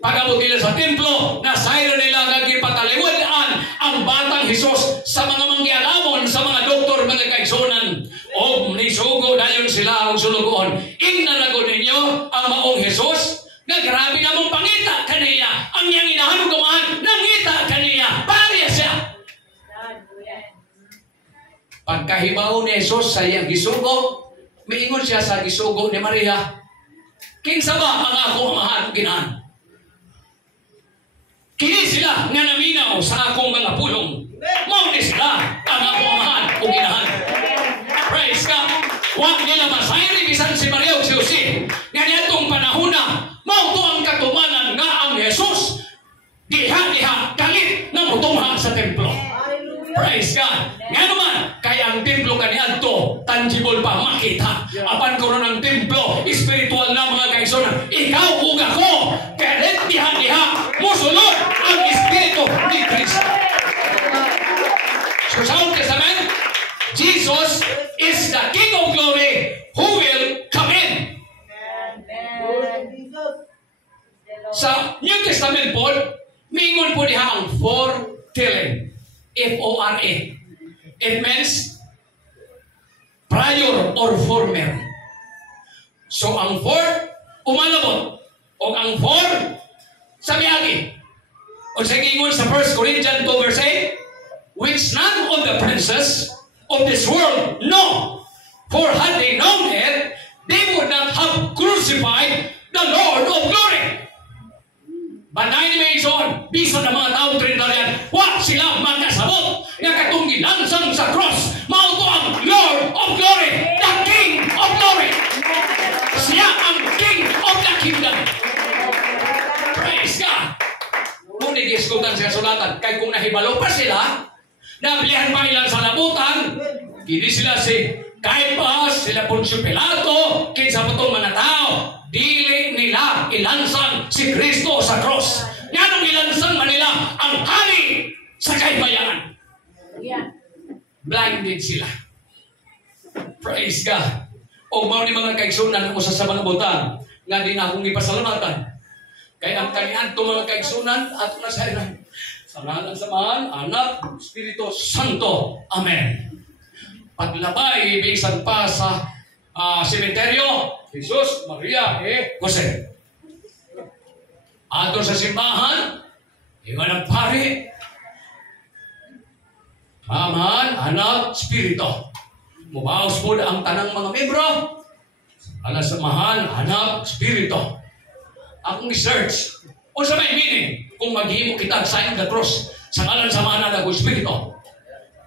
Pagabot nila sa templo, nasayro nila nga gipataliwadaan ang batang Jesus sa mga manggialamon, sa mga doktor, mga kaigsunan. O nisugo dayon sila ang sulugoon. Inanagod ninyo ang maong Jesus, nga grabe na mong pangita kaniya. Ang iyang inahanong gumahan, nangita kaniya. Pariya siya. Pagkahibaw ni Jesus sa iyang gisugo, miingon siya sa gisugo ni Maria, kinsa ba ang akong amahan ginahan? Kini sila nga naminaw sa akong mga pulong. Mauni sila ang akong amahan o ginahan. Praise God. Huwag nila masayri bisan si Maria o si Jose. Nga nitong panahon na, mauto ang katumanan nga ang Jesus diha-diha kalit na mutumha sa templo. Praise God. Nga naman, kaya ang templo kaniadto, tangible pa, makita. Apan ko ang templo, spiritual na mga kaigsunan. Ikaw ug ako, kalit diha-diha, musulod ang Espiritu ni Kristo. So sa Old Testament, Jesus is the King of glory who will come in. Sa New Testament po, mingon po diha ang foretelling. F-O-R-E. It means prior or former. So ang umalabot. O ang 4 sa miyagi. O sa ingon sa 1 Corinthians 2 verse 8, which none of the princes of this world know. For had they known it, they would not have crucified the Lord of glory. Banay ni Mason, bisan ng mga taong Trinitarian, wa sila makasabot nga katong gilansang sa cross, mauto ang Lord of glory, the King of glory. Siya ang King of the kingdom. Praise God. Nung nag-iskutan siya sulatan, kay kung nahibalo pa sila, nablihan pa ilan sa labutan, kini sila si Caiaphas, sila Poncio Pilato, kinsa pa itong mga tao, dili nila ilansang si Kristo sa cross. Nga nung ilansang manila ang hari sa kaybayaan. Blinded sila. Praise God. O mao ni mga kaigsunan ang usa sa mga butang nga di na akong ipasalamatan. Kaya ang kanian itong mga kaigsunan at nasairan. Sa ngalan sa Samahan, Anak, Espiritu Santo. Amen. Paglabay, ibisan pa sa sementeryo, Jesus, Maria, Jose. Ato sa simbahan, iwan ang pari, Amahan, Anak, Espiritu. Mubaos po ang tanang mga membro. Alas Samahan, Anak, Espiritu. Akong research, o sa may meaning, kung maghimo kita sa the cross, sa ngalan sa Samahan, Anak, Espiritu,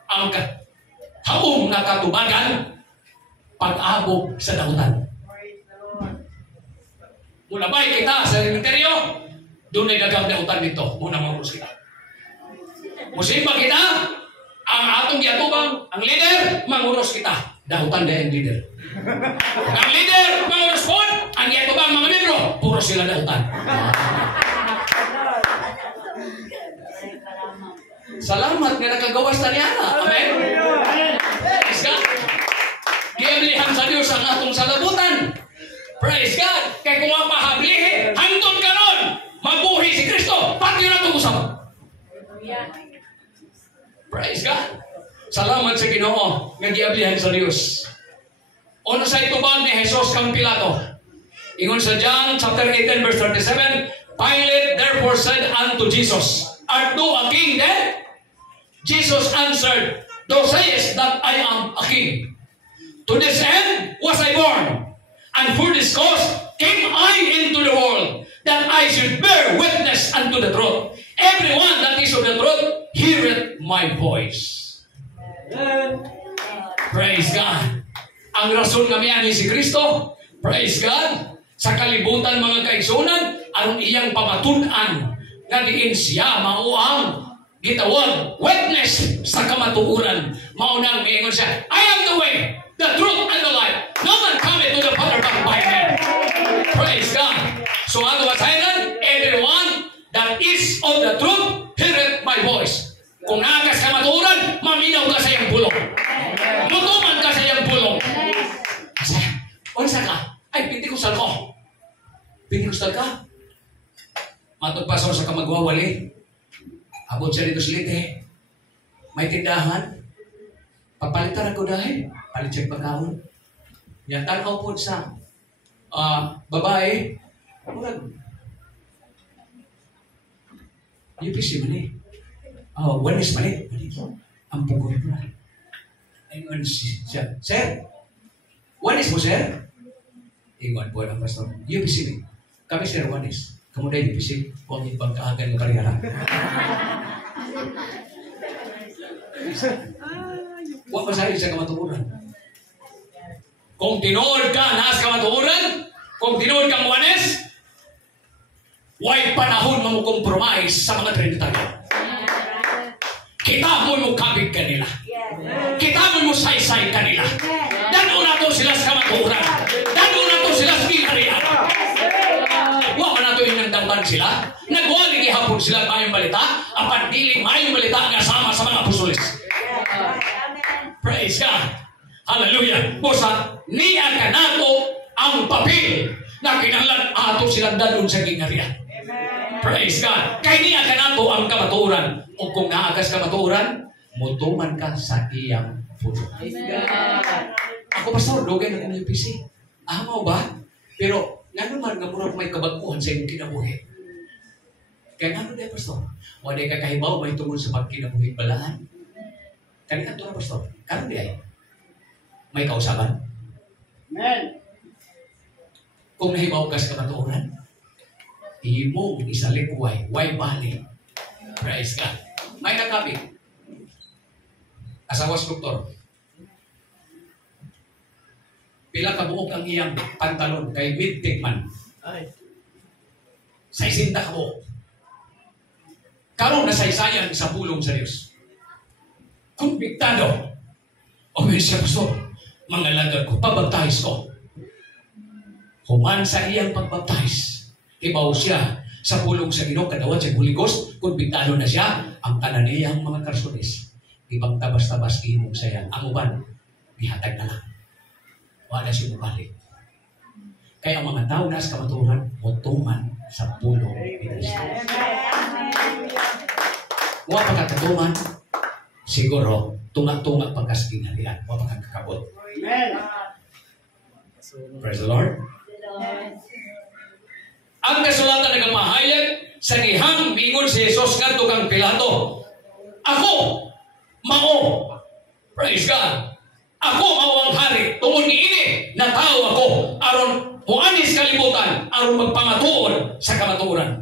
ang haong nakatubagan, pag-abog sa dautan. Mulabay kita sa sementeryo, doon ay gagang dautan dito. Muna mangurus kita. Musimba kita, ang atong giatubang, ang leader, mangurus kita. Dautan na ang leader. Ang leader, mangurus po, ang giatubang mga membro, puro sila dautan. Salamat nga nakagawas na niya. Amen? Praise God. Giablihan sa Diyos ang atong salabutan. Praise God. Kaya kung mapahablihin, hangtod ka ron, mabuhi si Kristo, pati na itong usap. Praise God. Salamat sa Ginoo nga giablihan sa Diyos. Una sa itubag ni Jesus kang Pilato. Ingon sa John chapter 18 verse 37, Pilate therefore said unto Jesus, art thou a king then? Jesus answered, thou sayest that I am a king. To this end was I born, and for this cause came I into the world, that I should bear witness unto the truth. Everyone that is of the truth heareth my voice. Praise God. Ang rason nga miyan ni si Kristo, praise God, sa kalibutan mga kaigsunan, ang iyang pamatunan nga diin siya mauang gitawag witness sa kamatuuran. Maunang miingon siya, I am the way, the truth, and the life. No man cometh to the Father but by me. Praise God. So ano ba sayang? Everyone that is of the truth heareth my voice. Kung nakas kamatuuran, maminaw ka sa iyang bulong. Mutuman ka sa iyang bulong. Kasi, unsa ka? Ay, Pentekustal ko. Pentekustal ka? Matugpasor sa kamagwawali. Abot siya dito sa Leyte. May tindahan. Papalitan ako dahil. Palit siya pagkaon. Yan, tanaw po sa babae. UPC mali. Wanis mali. Ang pugol na. Ayun siya. Sir, wanis mo, sir? Ingon po ang pastor. UPC mali. Kami, sir, wanis. Kamu dahil UPC. Huwag yung pagkaagan ng kariyara. Huwag masahin sa kamatuuran. Kung tinuod ka naas kamatuuran, kung tinuod kang wanes, huwag panahon mamukompromise sa mga Trinitarian. Kita mo kabig kanila. Kita mo saysay kanila. Dano na to sila sa kamatuuran. Dano na to sila sa kinariyan. Huwag na to yung nagdamban sila. Nagwali hapon sila mayong balita. Apan dili mayong balita nga sama sa mga apostoles. Praise God. Hallelujah. Busa, niya ka nato ang papel na kinahanglan ato silang dalon sa gingharian. Praise God. Kay niya ka nato ang kamatuoran. O kung naagas kamatuoran, mutuman ka sa iyang puso. Ako pastor, lugay na kong UPC. Amaw ba? Pero Nga naman, nga murag may kabaguhan sa iyong kinabuhi. Kaya nga naman, Pastor, wala ka kahibaw, may tungkol sa pagkinabuhi balaan. Kanina ito na, Pastor, karon di ay, may kausaban. Amen. Kung nahibaw ka sa kamatuoran, imong isalikway, way bali. Praise God. May nakapit. Asawas doktor. Pila ka buok ang iyang pantalon kay mid-take man. Ay. Sa isinta ka buok. Karon na saysayan sa pulong sa Diyos. Kumpiktado. O may siya, Pastor, mga lagad ko, pabaptize ko. Human sa iyang pagbaptize, ibaw siya sa pulong sa Ginoo, kadawat sa Holy Ghost, kumpiktado na siya, ang kananiyang mga karsones. Ibang tabas-tabas ihimong sayan. Ang uban, ihatag na lang. Wala siya mabalik. Kaya ang mga tao na sa kamaturan, mutuman sa pulong ni Kristo. Huwag pagkakatuman, siguro, tunga-tunga pagkasinalian. Huwag pagkakabot. Amen. Praise the Lord. Ang kasulatan nagamahayag sa dihang bingon si Jesus ngadto kang Pilato. Ako, mao. Praise God. Ako mao ang hari. Tungod niini na tao ako aron muanis kalibutan aron magpamatuod sa kamatuoran.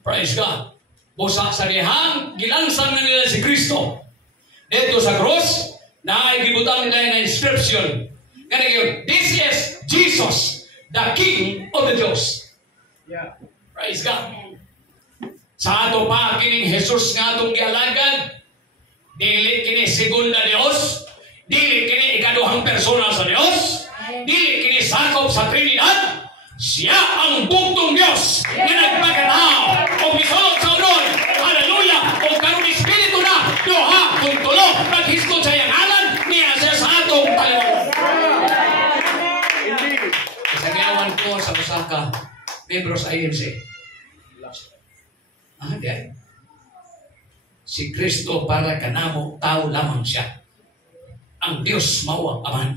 Praise God. Busa sa dihang gilansang na nila si Kristo. Dito sa cross na ay gibutan nila ng inscription. Ganun, this is Jesus, the King of the Jews. Yeah. Praise God. Sa ato pa kining Jesus nga atong gialagad, dili kini segunda Dios, dili kini ikaduhang persona sa Dios, dili kini sakop sa Trinidad. Siya ang buktong Dios nga nagpakatao o misulot sa unon. Hallelujah! O karong Espiritu na duha kung tulo paghiskot sa iyang alan niya siya sa atong taliwan. Isagawan ko sa Osaka, membro sa IMC. Okay. Si Kristo para kanamo tao lamang siya. Ang Diyos mao ang amahan.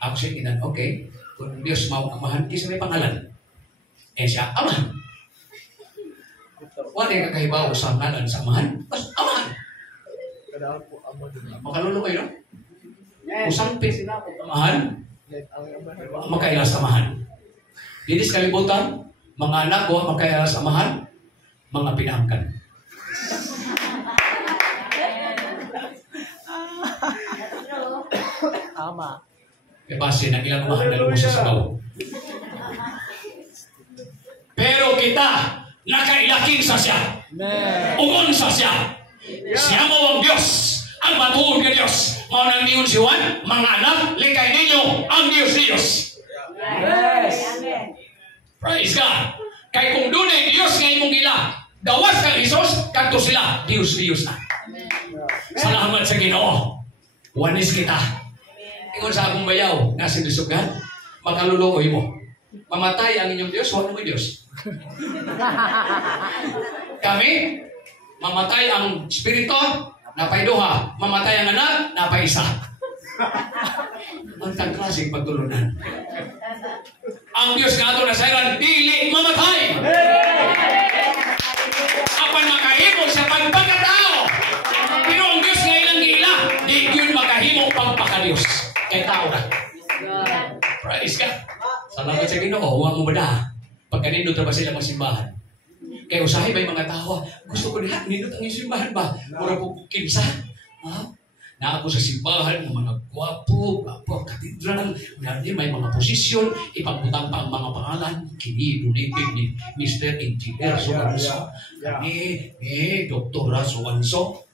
Ako siya kinan, okay. Kung Diyos mao ang amahan, kisa may pangalan. Siya amahan. Wala ka kahibaw sa ngalan sa amahan. Basta amahan. Makalulo kayo, no? Usang sila po amahan, makailas amahan. Dinis kalibutan, mga anak ko makailas amahan, mga pinaangkan. Tama. E base na ilang amahan na lumos sa sabaw. Pero kita, nakailaking sa siya. Ugon sa siya. Siya mo ang Diyos. Ang matuod ng Diyos. Mao nang niyon si Juan, mga anak, likay ninyo ang Diyos. Yes. Praise God. Kay kung doon ay Diyos nga imong gila, dawas kang Isos, kanto sila, Diyos na. Salamat sa Ginoo. Wanis kita. Ingon sa akong bayaw, nasa lusugan, makaluluoy mo. Mamatay ang inyong Diyos, wala mo Diyos. Kami, mamatay ang Espiritu, napay duha. Mamatay ang anak, napay isa. Ang klaseng pagtulunan. Ang Diyos nga ito na sayran, dili mamatay. Apan makahimo sa pagpagkatao. Pero ang Diyos nga ilang gila, di yun makahimo pagpakadiyos. Kay tao na. Praise God. Salamat sa Ginoo. Huwag mo ba na? Pagkanindot na ba sila magsimbahan? Kaya usahay ba yung mga tao? Gusto ko na, nindot ang simbahan ba? Mura po kinsa. Na ako sa simbahan, mga gwapo, katedral, may mga posisyon, ipagbutang pa ang mga pangalan, kini-donated ni Mr. Engineer Suwanso, ni Dr. Suwanso.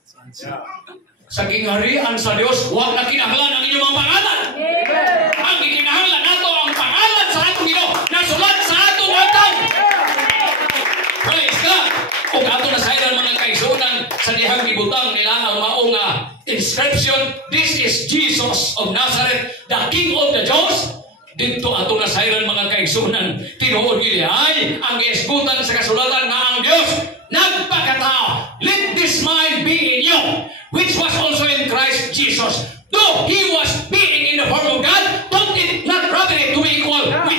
Sa kingharian sa Diyos, huwag na kinahanglan ang inyong mga pangalan. Ang kinahanglan nato ang pangalan sa atong Ginoo, nasulat sa atong atang. Praise God! Kung ato na sa ilang mga kaisunan sa dihang gibutang nila ang maong inscription, this is Jesus of Nazareth, the King of the Jews. Dito ato na sa ilang mga kaisunan, tinuod gili ay ang giisgutan sa kasulatan na ang Diyos nagpakatao. Let this mind be in you, which was also in Christ Jesus. Though He was being in the form of God, thought it not robbery to be equal with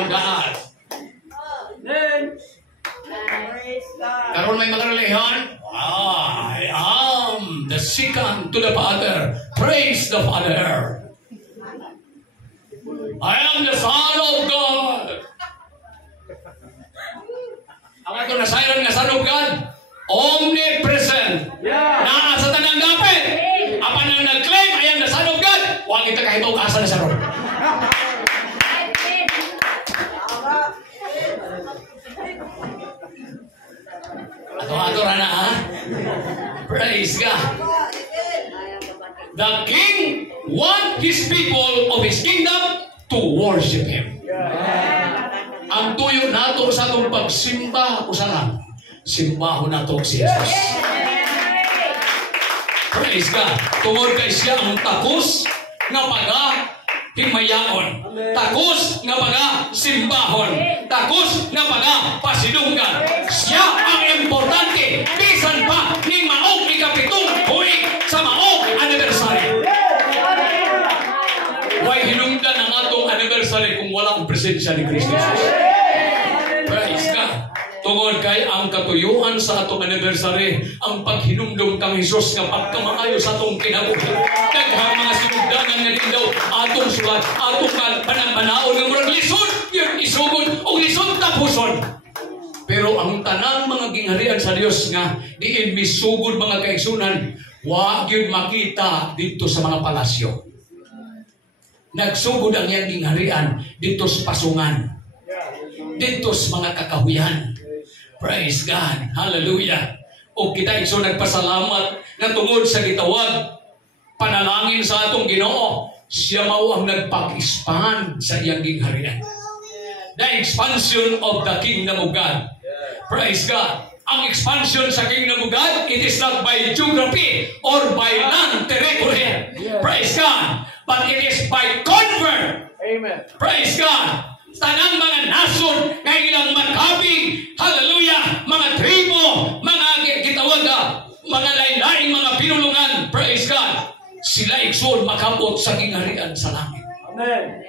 of God. Karon may mga relihiyon, I am the second to the Father. Praise the Father. I am the Son of God. Ang ato nasayran nga Son of God, omnipresent. Naa sa tanang dapit. Apan ang nag-claim, I am the Son of God, huwag kita kahitaw asa na sa ron. Ato rana ha? Praise God. The King want His people of His kingdom to worship Him. Ang tuyo nato sa atong pagsimba usahan, simbahon nato si Jesus. Praise God. Tungod kay siya ang takos nga himayaon, takos nga simbahon, takos nga pasidunggan. Siya ang importante bisan pa ning maong ikapitong buwig sa maong anniversary. Why hinungdan ang atong anniversary kung walang presensya ni Kristo Jesus? Praise God. Tungod kay ang katuyuan sa atong anniversary, ang paghinumdum kang Jesus nga pagkamaayo sa atong kinabuhi. Daghang mga sinugdanan nga din daw atong sulat, atong pananaon nga murag lisod, yun isugod o lisod tapuson. Pero ang tanang mga gingharian sa Dios nga diin misugod mga kaigsunan, wa gyud makita dito sa mga palasyo. Nagsugod ang iyang gingharian dito sa pasungan, dito sa mga kakahuyan. Praise God. Hallelujah. O kita iso nagpasalamat na tungod sa gitawag panalangin sa atong Ginoo, siya mao ang nagpag-expand sa iyang gingharian. The expansion of the kingdom of God. Praise God. Ang expansion sa kingdom of God, it is not by geography or by land territory. Praise God. But it is by convert. Amen. Praise God. Tanang mga nason nga ilang magkabing, hallelujah, mga tribo, mga gitawag, mga lain-lain, mga pinulungan, praise God. Sila igsoon makabot sa gingharian sa langit. Amen.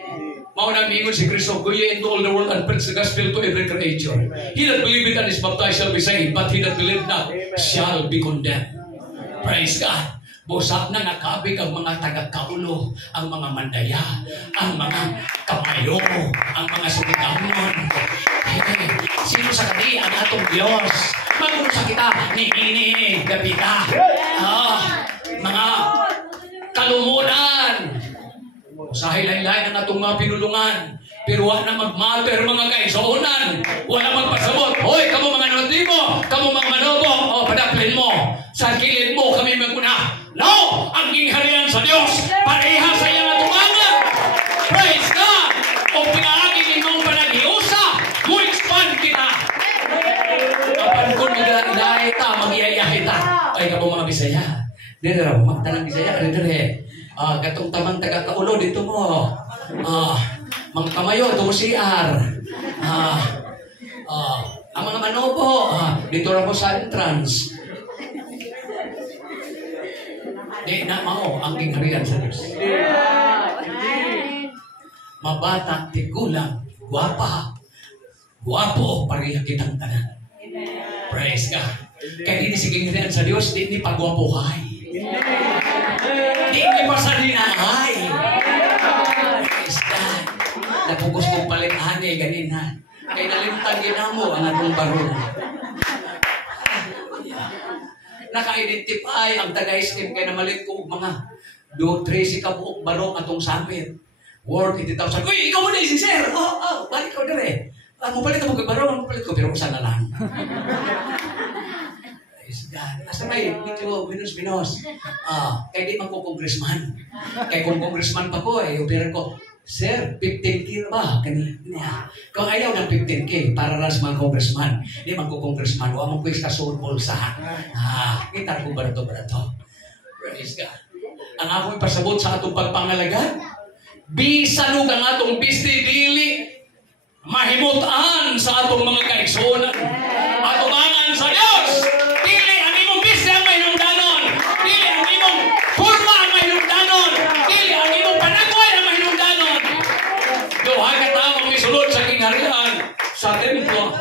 Maunang ingon si Kristo, go ye into all the world and preach the gospel to every creature. He that believeth and is baptized shall be saved, but he that believeth not shall be condemned. Praise God. Busak na nakabig ang mga taga-kaulo, ang mga mandaya, ang mga kamayo, ang mga sumigamon. Hey, sino sa kani ang atong Diyos? Magulo sa kita, ni gabita. Mga kalumunan. Usahay lain-lain ang atong mga pinulungan. Pero wala na mag-matter mga kaigsuonan. Wala magpasabot. Hoy, kamo mga notimo, kamo mga manobo, o padaplin mo. Sa kilid mo kami magmuna. No! Ang gingharian sa Diyos, pareha sa iyang atubangan. Praise God! O pinaagi ninyong panag-iusa, mu-expand kita. Kapan kung mag-ilahay ta, mag-iayahay ta. Ay, kamo mga Bisaya. Dito raw, magtanang Bisaya. Dito gatong tamang taga-kaulo dito mo. Mga kamayo, ito mo CR. Ang mga manobo, dito raw po sa entrance. Di na mao ang gingharian sa Diyos. Mabata, tigulang, guwapa, guwapo, pareha kitang tanan. Praise God. Kaya hindi si gingharian sa Diyos, di ni pagwapuhay. Di ni pasalinahay. Praise God. Napugos kong palit-ani, ganina. Kaya nalintang ginamo ang atong barong. Naka-identify ang taga-istim kaya namalit ko mga 13 kabuok barong atong summit. Worth 80,000. Uy, ikaw mo na si sir. Balik ko dire. Mo palit ako kay barong, mo palit ko pero usa na lang. Praise God. Asa may medyo minus-minus. Kaya di man ko congressman. Kaya kung congressman pa ko, operan ko, sir, 15K ba? Kanya. Kung ayaw ng 15K, para ras mga congressman. Di man ko congressman. Huwag mong kwis kasoon bulsa. Kita ko ba ito? Praise God. Ang ako'y pasabot sa atong pagpangalaga, bisan ang atong bisti dili, mahimutan sa atong mga kaigsuonan. Atubangan sa Diyos. Dili ang imong bisti ang mahinungdanon. Dili ang imong forma ang mahinungdanon. Dili ang imong panagway ang mahinungdanon. Duha ka tao ang mosulod sa kingharian sa templo.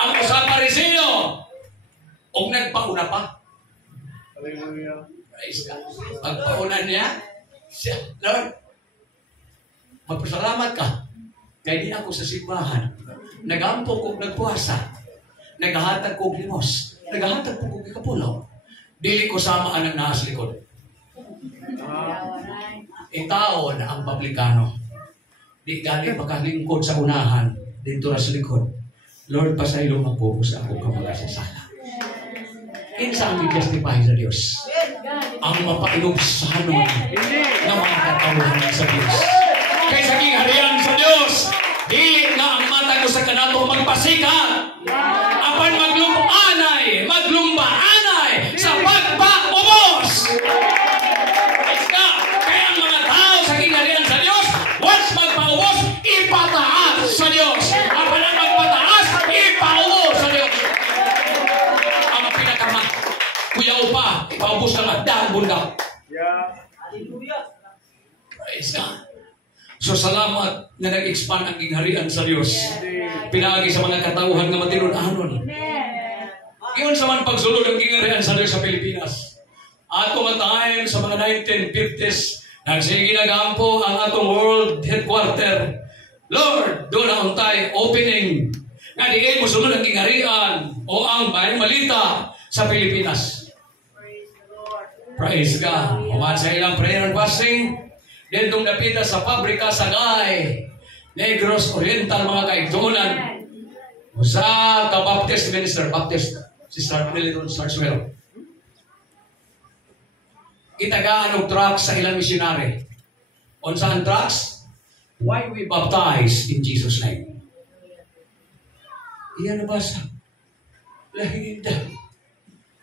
Ang usa Pariseo og nagpauna pa. Hallelujah. Praise God. Pagpauna niya, siya, Lord, magpasalamat ka. Kaya di ako sa simbahan. Nag-ampok kong nagpuasa. Naghahatag kong limos. Naghahatag po kong ikapulaw. Dili ko samaan ang naas likod. Itaon ang publikano. Di galing makalingkod sa unahan. Dito na sa likod. Lord, pasaylo ako sa ako kamagkasasala. Kinsa ang i-justify sa Diyos? Ang mapainom sa hanon na mga katawhan sa Diyos. Kaya sa kingharian sa Diyos, dili nga ang mata ko sa kanato magpasikat. Apan maglumbaanay sa pagpaubos. Kaya ang mga tao sa kingharian sa Diyos, once magpaubos, ipataas sa Diyos. Apan ang magpataas, ipaubos sa Diyos. Ang pinakamat, kuya upa, ipaubos ka nga, dahil bundak. Praise God. So salamat na nag-expand ang kingharian sa Diyos. Pinagi sa mga katauhan nga matinud-anon. Iyon sa man pagsulod ang kingharian sa Diyos sa Pilipinas. Ato matahin sa mga 1950s, nagsige nagampo ang atong world headquarter. Lord, doon na untay opening nga diin mo sunod ang kingharian o ang Bayang Malita sa Pilipinas. Praise God. Umat sa ilang prayer and fasting. Dentong napita sa pabrika sa Sagay, Negros Oriental, mga kaigtunan. Sa ka-Baptist minister, Baptist, si Sir Melidon Sarswell. Kitagaan og trucks sa ilang missionary. On saan trucks? Why we baptize in Jesus' name? Iyan na basa. Lahinda.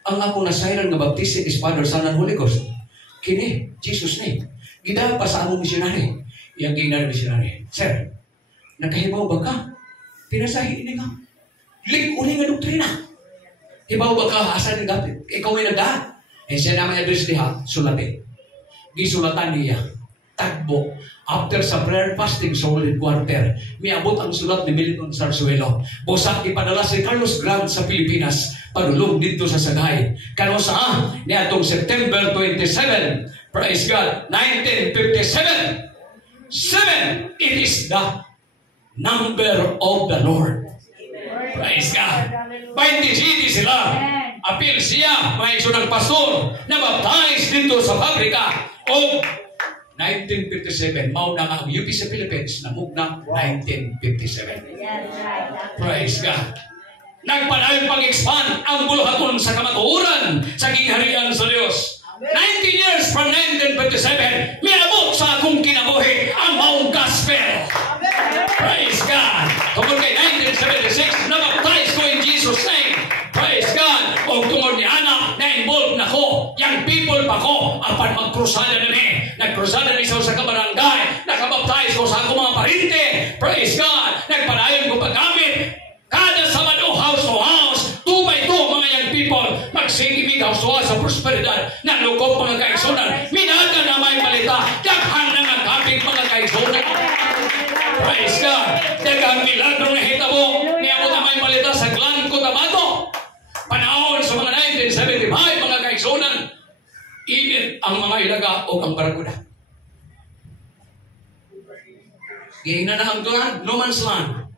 Ang ako nasayran nga baptisin is Father, Son, and Holy Ghost. Kini, Jesus' name. Gida pa sa among missionary. Yang gina missionary. Sir, nakahibaw ba ka? Pinasahin ini nga. Uli nga doktrina. Hibaw ba ka? Asa ni dapit? Ikaw ay nagdaan. Eh siya naman address niya, sulatin. Gisulatan niya. Tagbo. After sa prayer fasting sa World Quarter, miabot ang sulat ni Melidon Sarsuelo. Busak ipadala si Carlos Grant sa Pilipinas. Padulong dito sa Sagay. Kano saan? Niatong September 27. Praise God. 1957. 7. It is the number of the Lord. Praise God. 20 city sila. Apil siya, may isunang pastor na baptize dito sa pabrika. O 1957, mauna nga ang UP sa Philippines na mugna 1957. Praise God. Nagpalayon pag-expand ang buluhaton sa kamatuuran sa kingharian sa Diyos. 19 years from 1957, miabot sa akong kinabuhi ang maong gospel. Praise God. Tungkol kay 1976, nabaptize ko in Jesus' name. Praise God. O tungkol ni Ana, na-involved na ko. Young people pa ko. Apan magkrusada na ni. Nagkrusada ni sa kabarangay. Nakabaptize ko sa akong mga parinte. Praise God. Nagpalayon ko paggamit. Kada Sabado, house to house, 2 by 2, mga young people, magsigimig house to house sa prosperidad, nalukop mga kaigsunan, minaga na may malita, daghan na nagkapit mga kaigsunan. Praise God! Dagang milagro na hitabo, niyabot na may malita sa Glan Cotabato. Panahon sa mga 1975, mga kaigsunan, init ang mga ilaga o ang barakuda. Gihina na ang Glan, no man's land.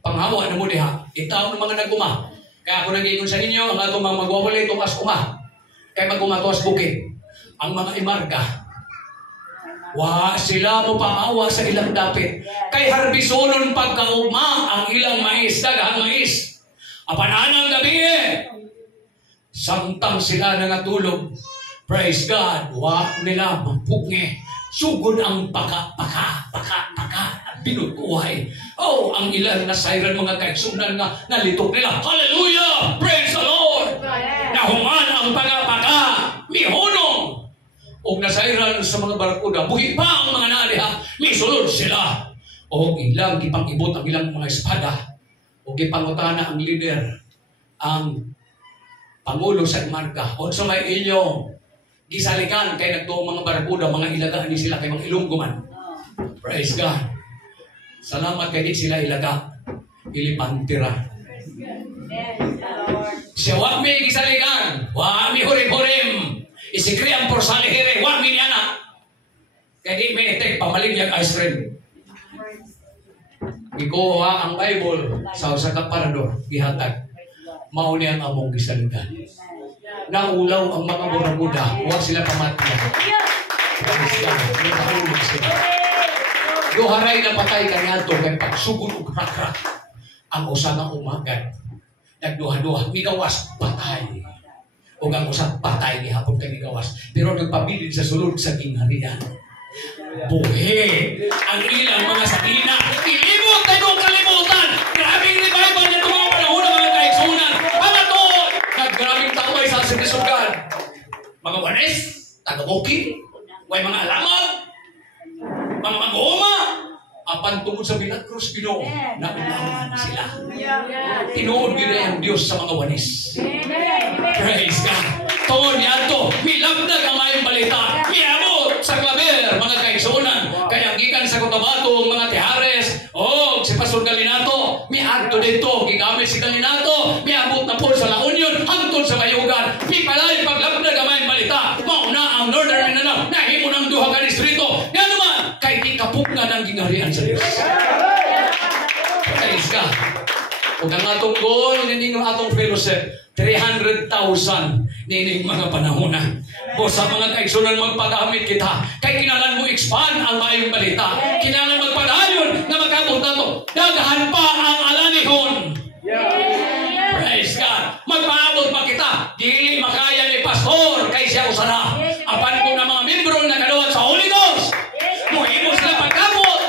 Panghawa na mo diha. Itaw ng mga naguma. Kaya ako nag-iingon sa inyo, ang atong mga magwawalay tumas uma. Kaya magumatuas bukid. Ang mga imarga. Sila mo pamawa sa ilang dapit. Kay harbisonon pagkauma ang ilang mais, dagahang mais. Apananang gabi samtang sila nangatulog. Praise God. Nila mapugngi. Sugod ang paka. Binutuhay. Ang ilan na sayran mga kaigsunan nga nalitok nila. Hallelujah! Praise the Lord! Nahuman ang pagapaka. Mihunong. O nasayran sa mga barakuda. Buhi pa ang mga naliha. Misulod sila. O ilang ipang-ibot ang ilang mga espada. O ipangutana ang leader. Ang pangulo sa imarka. O sa may inyong gisalikan kay nagtuong mga barakuda, mga ilagaan ni sila kay mga ilungguman. Praise God. Salamat kay di sila ilaga. Ilipantira. Siya wag mi gisaligan. Wag mi hurim-hurim. Isikri ang porsalihere. Wag mi niana. Kaya di may tek pamaligyag ice cream. Ikuha ang Bible sa usa ka parador. Gihatag. Mauni ang among gisaligan. Naulaw ang mga buramuda. Huwag sila pamatyan. Duharay na patay kanyato kay pagsugod og rakrak. Ang usa nga umagat. Nagduha-duha. Migawas, patay. O ang usa patay ni hapon kay migawas. Pero nagpabilin sa sulod sa kingharian. Buhi. Ang ilang mga sakina. Ilibot na itong kalimutan. Grabing revival niya itong mga panahon ng mga kaigsunan. Mga to! Naggrabing takbay sa sinisugad. Mga wanes, taga-bukid, may mga alaman, mga mag-uuma, apan tungod sa Milagros Ginoo, naunawaan sila. Tinuod gina ang Diyos sa mga wanes. Praise God. Tungod niya ito, milagdag ang mayong balita. Miabot sa klaber, mga kaigsunan. Kaya gikan sa Cotabato, mga tihares, si Pastor Galinato, miadto dito, gigamit si Galinato, miabot na po sa La Union, hangtod sa Bayugan, pipalay paglabdag ang mayong balita. Mauna ang Northern Mindanao, nahimo ng duha ka distrito. Nga naman, kay di kapugna ng gingharian sa Diyos. Praise God. Kung ang atong goal, nining atong fellowship, 300,000 nining mga panahon na. O sa mga kaigsunan magpagamit kita, kay kinalan mo expand ang mayong balita. Kinalan magpadayon na magkabot na to. Dagahan pa ang alanihon. Praise God. Magpaabot pa kita. Dili makaya ni Pastor kay siya usara. Apan ko na mga membro na kaluwat sa Holy Ghost. Muhimo sila pagkabot.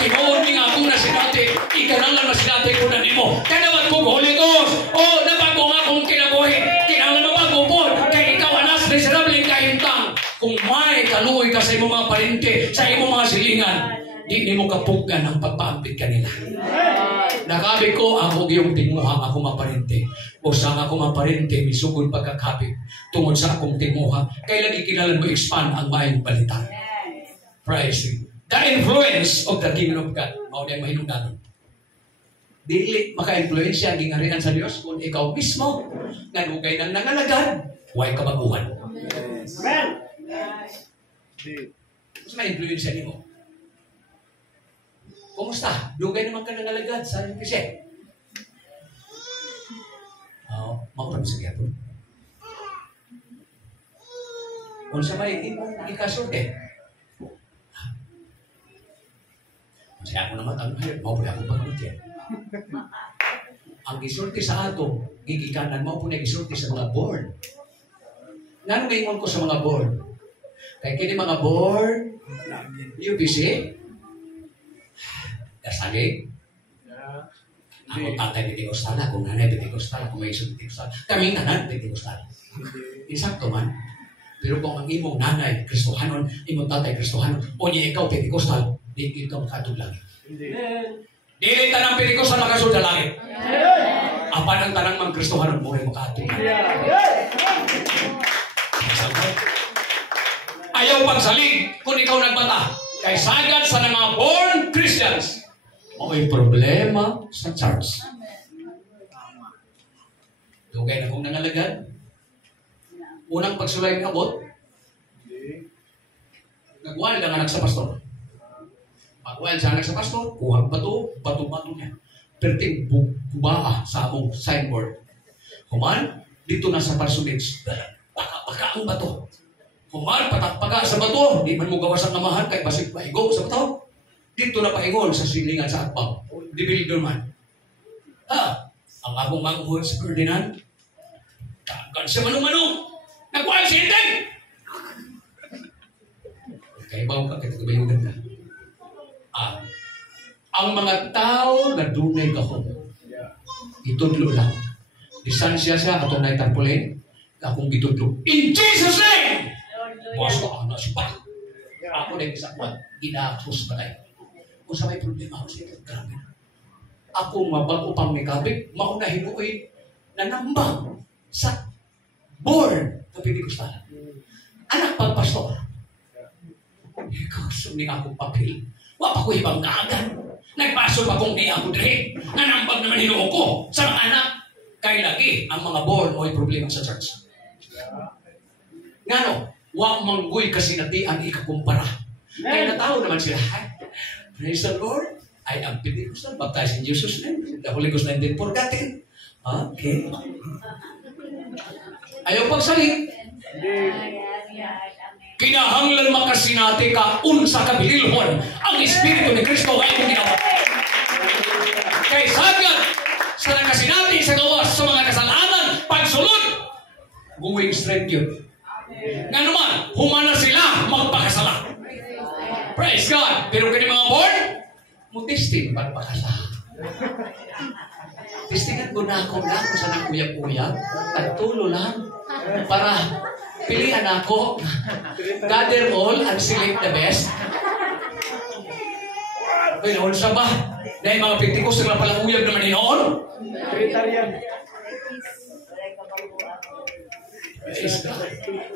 Tinuod ni nga ako na sinati. Ikanalan na sinati ko na nimo. Kanawat ko Holy Ghost. Nabago nga kung kinabuhi. Kinalan mabago po. Kaya ikaw anas, miserable kahintang. Kung may kaluoy ka sa imong mga parente, sa imong mga silingan, di mo kapuggan ang pagpaampit kanila. Nakabi ko, ako yung tinguha ako maparente. O sa ako maparente, misugod pagkakabit. Tungod sa akong tinguha, kailan ikinalan mo expand ang mayang balita. Praise Him. The influence of the Kingdom of God. Mauna yung mahinungdanon. Dili maka-influensya ang gingharian sa Diyos kung ikaw mismo nanugay ng nangalagad, huwag ka baguhan. Amen. Mas ma-influensya niyo. Kumusta? Dugay naman ka nangalagad sa NPC. Maurang sa gyapon. Kung sa may ikasorte. Kasi ako naman ang mau po akong pagkamatyan. Ang gisulti sa ato, gigikanan mo po na gisulti sa mga board. Nga ngayon ko sa mga board. Kaya kini mga board, UPC, dasali, ako tatay Pentecostala, kung nanay Pentecostala, kung may isang Pentecostala, kaming tanan Pentecostala. Insakto man. Pero kung ang imong nanay, Kristohanon, imong tatay, Kristohanon, o niya ikaw Pentecostal, di ikaw makatog langit. Dili tanang Pentecostal makasod sa langit. Apan ang tanang mga Kristohanon, mo rin makatog langit. Ayaw pagsalig kung ikaw nagbata. Kay sagad sa mga born Christians, may problema sa church. Dugay na kong nangalagad. Unang pagsulay ng abot, nagwal ang anak sa pastor. Pagwal sa anak sa pastor, kuhang bato niya. Perting bubaa sa among signboard. Human, dito na sa parsonage, baka ang bato. Human, patakpaga sa bato, di man mo gawas ang namahan, kay basig paigo sa bato. Dito na paingon sa silingan sa atbang. Dibilidon man. Ang akong manguhon sa Ferdinand, kagan sa manong-manong, nagwal si Inteng! Kaya bawa ka, kaya kabayugan ka. Ang mga tao na dunay kahon, itudlo lang. Distansya siya, atong naitarpulin, akong itudlo. In Jesus' name! Buwas ko ang nasipak. Ako na yung isakwan, ginakos ba tayo? Kung sa may problema ako sa ito, grabe. Ako mabago pang may kabig, maunahin ko ay nanambang sa board na Pentecostal. Anak pang pastor. Ikaw, suming akong papel. Wapa ko ibang kaagan. Nagpaso pa kung di ako dire. Nanambag naman hinuo ko sa mga anak. Kay lagi ang mga board o problema sa church. Ngano, wa manggoy kasi natian ikakumpara. Kaya natao naman sila. Praise the Lord. I am Pentecostal, baptized in Jesus' name. The Holy Ghost na hindi forgotten. Okay. Ayaw pagsalit. Kinahanglan makasinati ka unsa kabililhon ang Espiritu ni Kristo ay mong ginawa. Kay sagad sa nakasinati sa gawas sa mga kasalanan, pagsulod, going straight yun. Nga naman, humana sila magpakasala. Praise God. Pero kani mga board, mo-testing pagpakasala. Testingan ko na ako sa nagkuyag-kuyag, tagtulo lang, para pilihan ako, gather all and select the best. Okay, noon siya ba? Dahil mga Pentecost na palang uyag naman ni noon.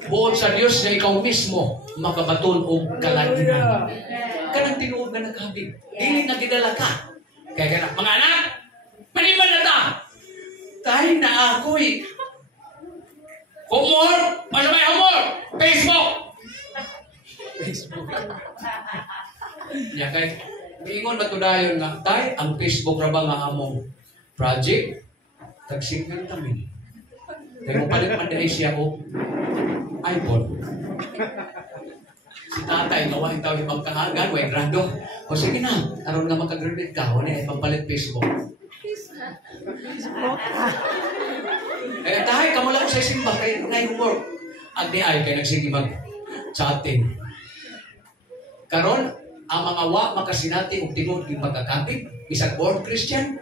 Buod sa Diyos na ikaw mismo makabaton o kalaginan. Kanang tinuod na nagkabig. Dili na gidala ka. Kaya ka na, mga anak, maniman na ta. Tayo na ako'y homework, masamay homework, Facebook. Ya kay ingon matudayon nga tay ang Facebook ra ba nga among project tagsingan kami. Kaya mo palit man diri siya o iPhone. Si tatay nga wa taw ibang kaagan, wa grado. O sige na, aron nga makagraduate ka, wala ay pampalit Facebook. Eh tahay kamo lang sa simba kay ngay homework. Agdi ay kay nagsige mag-chatting. Karon ang mga wa makasinati og tinud gi pagkakapit bisag born Christian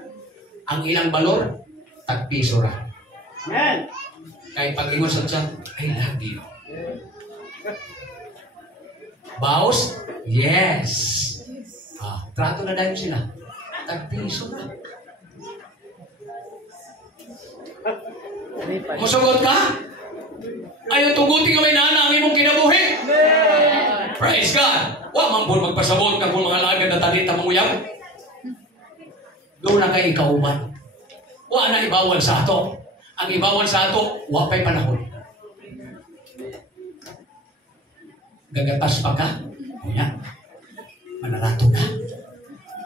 ang ilang balor tagpiso ra. Amen. Kay pag-ingon sa chat, I love you. Baos? Yes. Trato na dahil sila. Tagpiso na. Musugot ka? Ayaw tugutin nga may nana ang imong kinabuhi. Praise God. Wa man po magpasabot ka kung mga lagad na talita manguyab. Doon na kayo ikauban. Wa na ibawal sa ato. Ang ibawal sa ato, wa pa'y panahon. Gagatas pa ka? Ayan. Manarato na.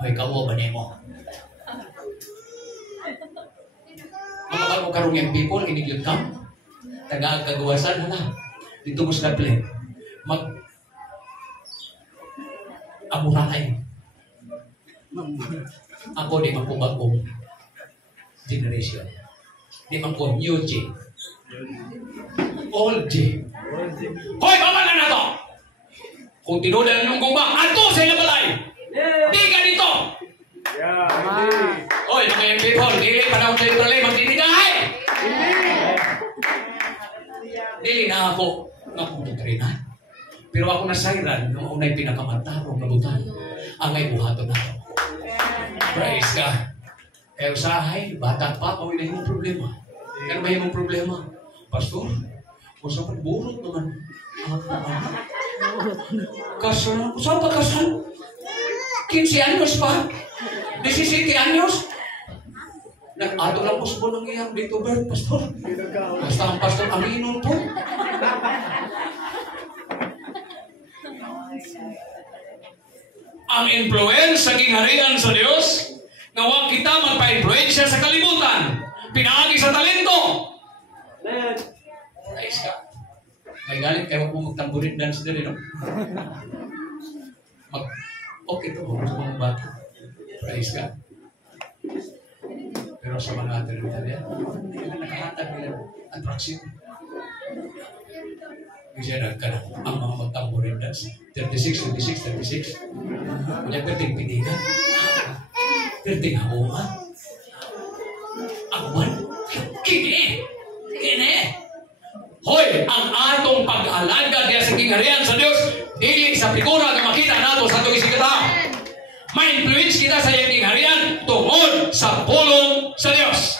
O ikaw o ba mo? Mga bago karong yung people, inigyot ka. Taga-kagawasan na. Dito mo sa play. Amurahay. Ako di magpubagong generation. Di magpo new J. Old J. Hoy, pamalan na to! Kung tinulan ng gumba, ato sa ilabalay! Di ka dito! Hoy, mga yung people, dili pa na ako sa ibalay, magdinigahay! Dili na ako nakubutrina. Pero ako nasayran, noong una'y pinakamantarong kabutan, ang ay buhato na ako. Praise God. Kaya usahay, bata pa, kawin na yung problema. Ano ba yung problema? Pastor, usapan burot naman. Kasal? Saan pa kasal? 15 anyos pa? 17 anyos? Nag-ato lang po sa bunang iyang dito, Bert, Pastor. Basta ang Pastor Aminon po. Ang influence sa kingharian sa Diyos, na huwag kita magpa-influensya sa kalibutan, pinaagi sa talento. Praise God. May galit kayo kung magtamburin dance din, no? Okay to, sa mga bata. Praise God. Pero sa mga teritorya, hindi ka nakahatag nila attraction. Kasi nagkana ang mga magtamburin dance. 36. Kanya perting-pitingan. Perting ako nga. Ako man? Kini! Hoy, ang atong pag-alaga diya sa kingharian sa Diyos, dili sa figura na makita nato sa itong isikata. Ma-influence kita sa iyong kingharian tungod sa pulong sa Diyos.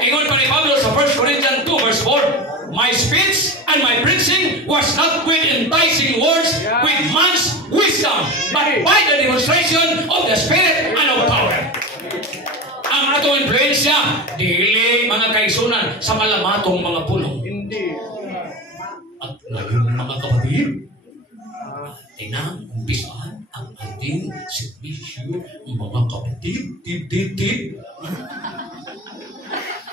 Ingon pa ni Pablo sa 1 Corinthians 2 verse 4, my speech and my preaching was not with enticing words, with man's wisdom, but by the demonstration of the Spirit and of impluensya dili mga kaigsunan sa malamatong mga pulong. Hindi. At ngayon mga kapatid, umpisahan ang ating servisyo, mga kapatid.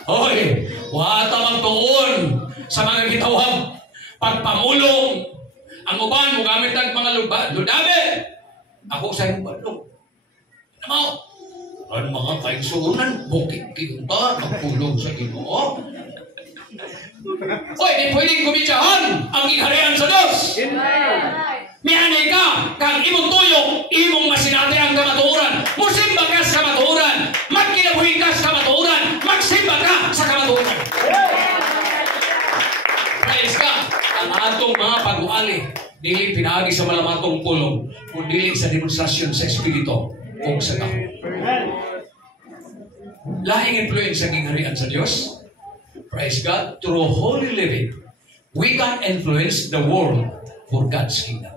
Hoy, wata magtuon sa mga gitawag pagpamulong. Ang uban mo gamit ng mga ludabe. Ako sa iyong balong. Ano mo? Ang mga kaigsunan, bukit kita, magpulong sa Ginoo. Hoy, di pwedeng kumitsyahan ang ingharian sa Diyos. Mianay ka, kang imong tuyok, imong masinati ang kamatuoran. Musimba ka sa kamatuoran. Magkinabuhin ka sa kamatuoran. Magsimba ka sa kamatuoran. Praise God. Ang atong mga pag-uali, dili pinaagi sa malamatong pulong, kundi sa demonstrasyon sa Espiritu o sa tao. Lahing influence ang ingharian sa Diyos. Praise God. Through holy living, we can influence the world for God's kingdom.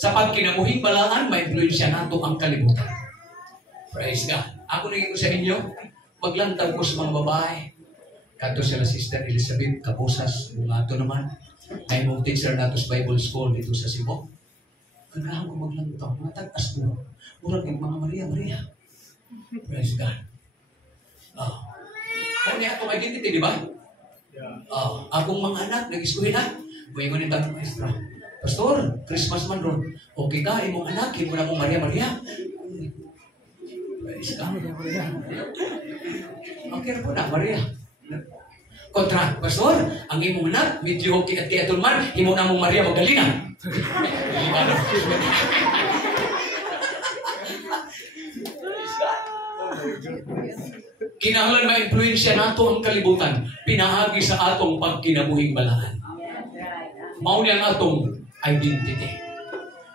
Sa pagkinabuhing balaan, ma-influensya nato ang kalibutan. Praise God. Ako naging ko sa inyo, maglantag ko sa mga babae. Kato sila Sister Elizabeth Cabosas, yung ato naman, ay mong teacher nato sa Bible School dito sa Cebu. Kagahan ko maglantag, matag-as ko. Murag yung mga Maria. Praise God. Kaya ako identity, di ba? Akong mga anak, nag-iskuhin na. Buhay mo ni Tata Maestra. Pastor, Christmas man ron. Okay ka, imong anak, imo na mong Maria. Praise God. Okay na po na, Maria. Kontra, Pastor, ang imong anak, medyo kiat-kiatul man, imo na mong Maria Magdalena. Kinahanglan ma-influensya nato ang kalibutan, pinahagi sa atong pagkinabuhing balaan. Mao ni ang atong identity.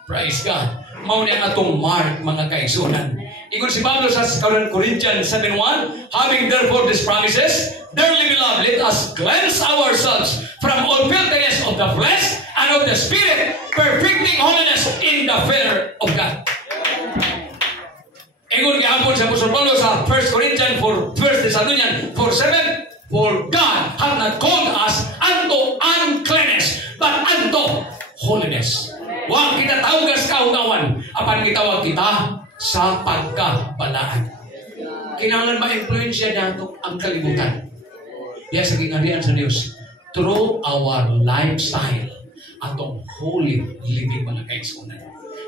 Praise God. Mao ni ang atong mark, mga kaigsunan. Ingon si Pablo sa Corinthians 7:1, having therefore these promises, dearly beloved, let us cleanse ourselves from all filthiness of the flesh and of the spirit, perfecting holiness in the fear of God. Ingon gihapon sa Apostol Pablo sa 1 Corinthians 1 Thessalonians 4:7, for God hath not called us unto uncleanness, but unto holiness. Huwag kita tawagas kaugawan, apan kitawag kita sa pagkabalaan. Kinahanglan ma-influensya nato ang kalibutan. Diya sa gingharian sa Diyos through our lifestyle, atong holy living, mga kaigsunan.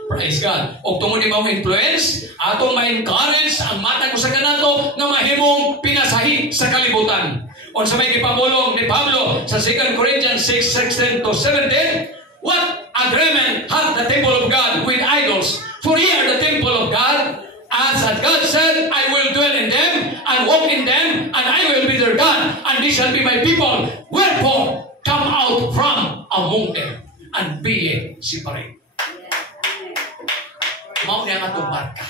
Praise God. O tungod ni mga influence, atong ma-encourage ang mata ko sa kanato na mahimong pinasahi sa kalibutan. O sa may ipamulong ni Pablo sa 2 Corinthians 6:16-17, what agreement hath the temple of God with idols? For ye are the temple of God, as God said, I will dwell in them and walk in them, and I will be their God, and they shall be my people. Wherefore, come out from among them, and be ye separate. Mao niya nga itong marka.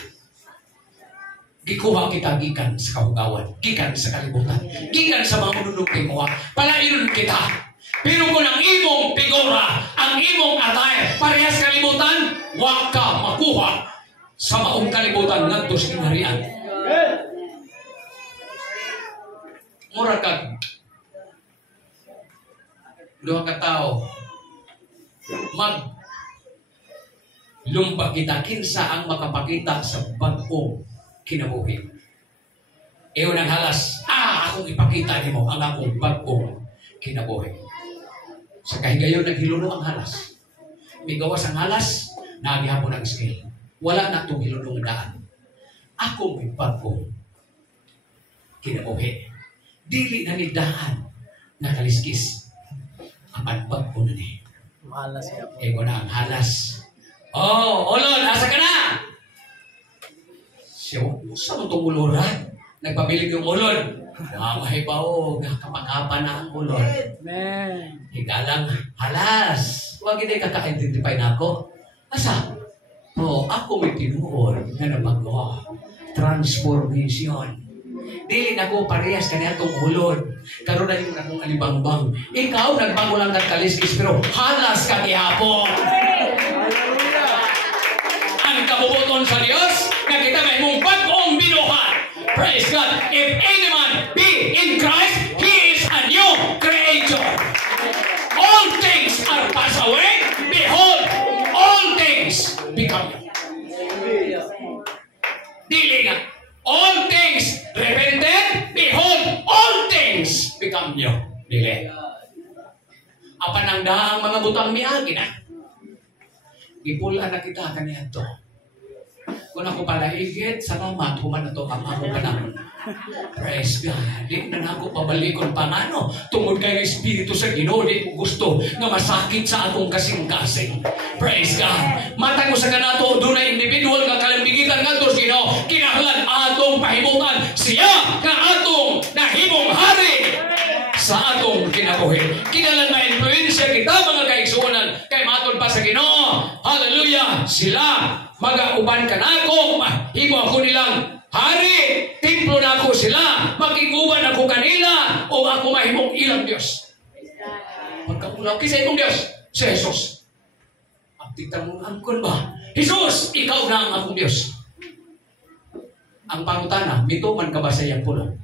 Gikuha kita gikan sa kahugawan, gikan sa kalibutan, gikan sa mga manunong tinguha. Palainon kita. Pero kung ang imong figura, ang imong attire, parehas kalibutan, huwag ka makuha sa maong kalibutan ngadto sa kingharian. Mura kag duha ka tao lumpa kita kinsa ang makapakita sa bag-ong kinabuhi. Iyon ang halas, akong ipakita nimo ang akong bag-ong kinabuhi. Sa kahigayon naghiluno ang halas. May gawas ang halas, nagihapon ang scale. Wala na itong hiluno nga daan. Ako may bag-ong kinabuhi. Dili na ni daan na kaliskis. Ang bag-ong na ni. Malas siya po. Iyon na ang halas. Ulod, asa ka na? Siya, saan mo itong uluran? Nagpabilig yung ulod. Ay ba kapag-apa na ang ulod. Amen. Higalang, halas. Huwag hindi kaka-identify na ako. Asa? Ako may tinuod na nabagawa. Transformation. Dili na ko parehas kanya itong ulod. Karoon na yung akong alibangbang. Ikaw, nagbago lang ng kaliskis, pero halas ka kihapon. Ang kabubuton sa Diyos, na kita may mong bag-ong binuhat. Praise God. If any man be in Christ, he is a new creature. All things are passed away. Behold, all things become new. Dili nga. All things repented. Behold, all things become new. Dili. Apan ang daang mga butang miagi na. Ipulan na kita kaniya to. Kung ako palaigit, salamat, human na to ang ako panahon. Praise God. Di na ako pabalikon pa nga, no? Tungod kayo Espiritu sa Ginoo, di ko gusto nga masakit sa atong kasing-kasing. Praise God. Matag mo sa kanato, doon na individual nga kalambigitan nga to, Ginoo. Kinahanglan atong pahimutan siya nga atong nahimong hari sa atong kinabuhi. Kinahanglan ma-influensya kita, mga kaigsuonan, kay matod pa sa Ginoo. Hallelujah. Sila mag-auban ka na ako, mahimo ako nilang hari, templo na ako sila, makiguban ako kanila, o ako mahimong ilang Diyos. Pagkakulaw, kisa itong Diyos, si Jesus. Ang titang mong angkon ba? Jesus, ikaw na ang akong Diyos. Ang pangutana, mito man ka ba sa iyang pulong?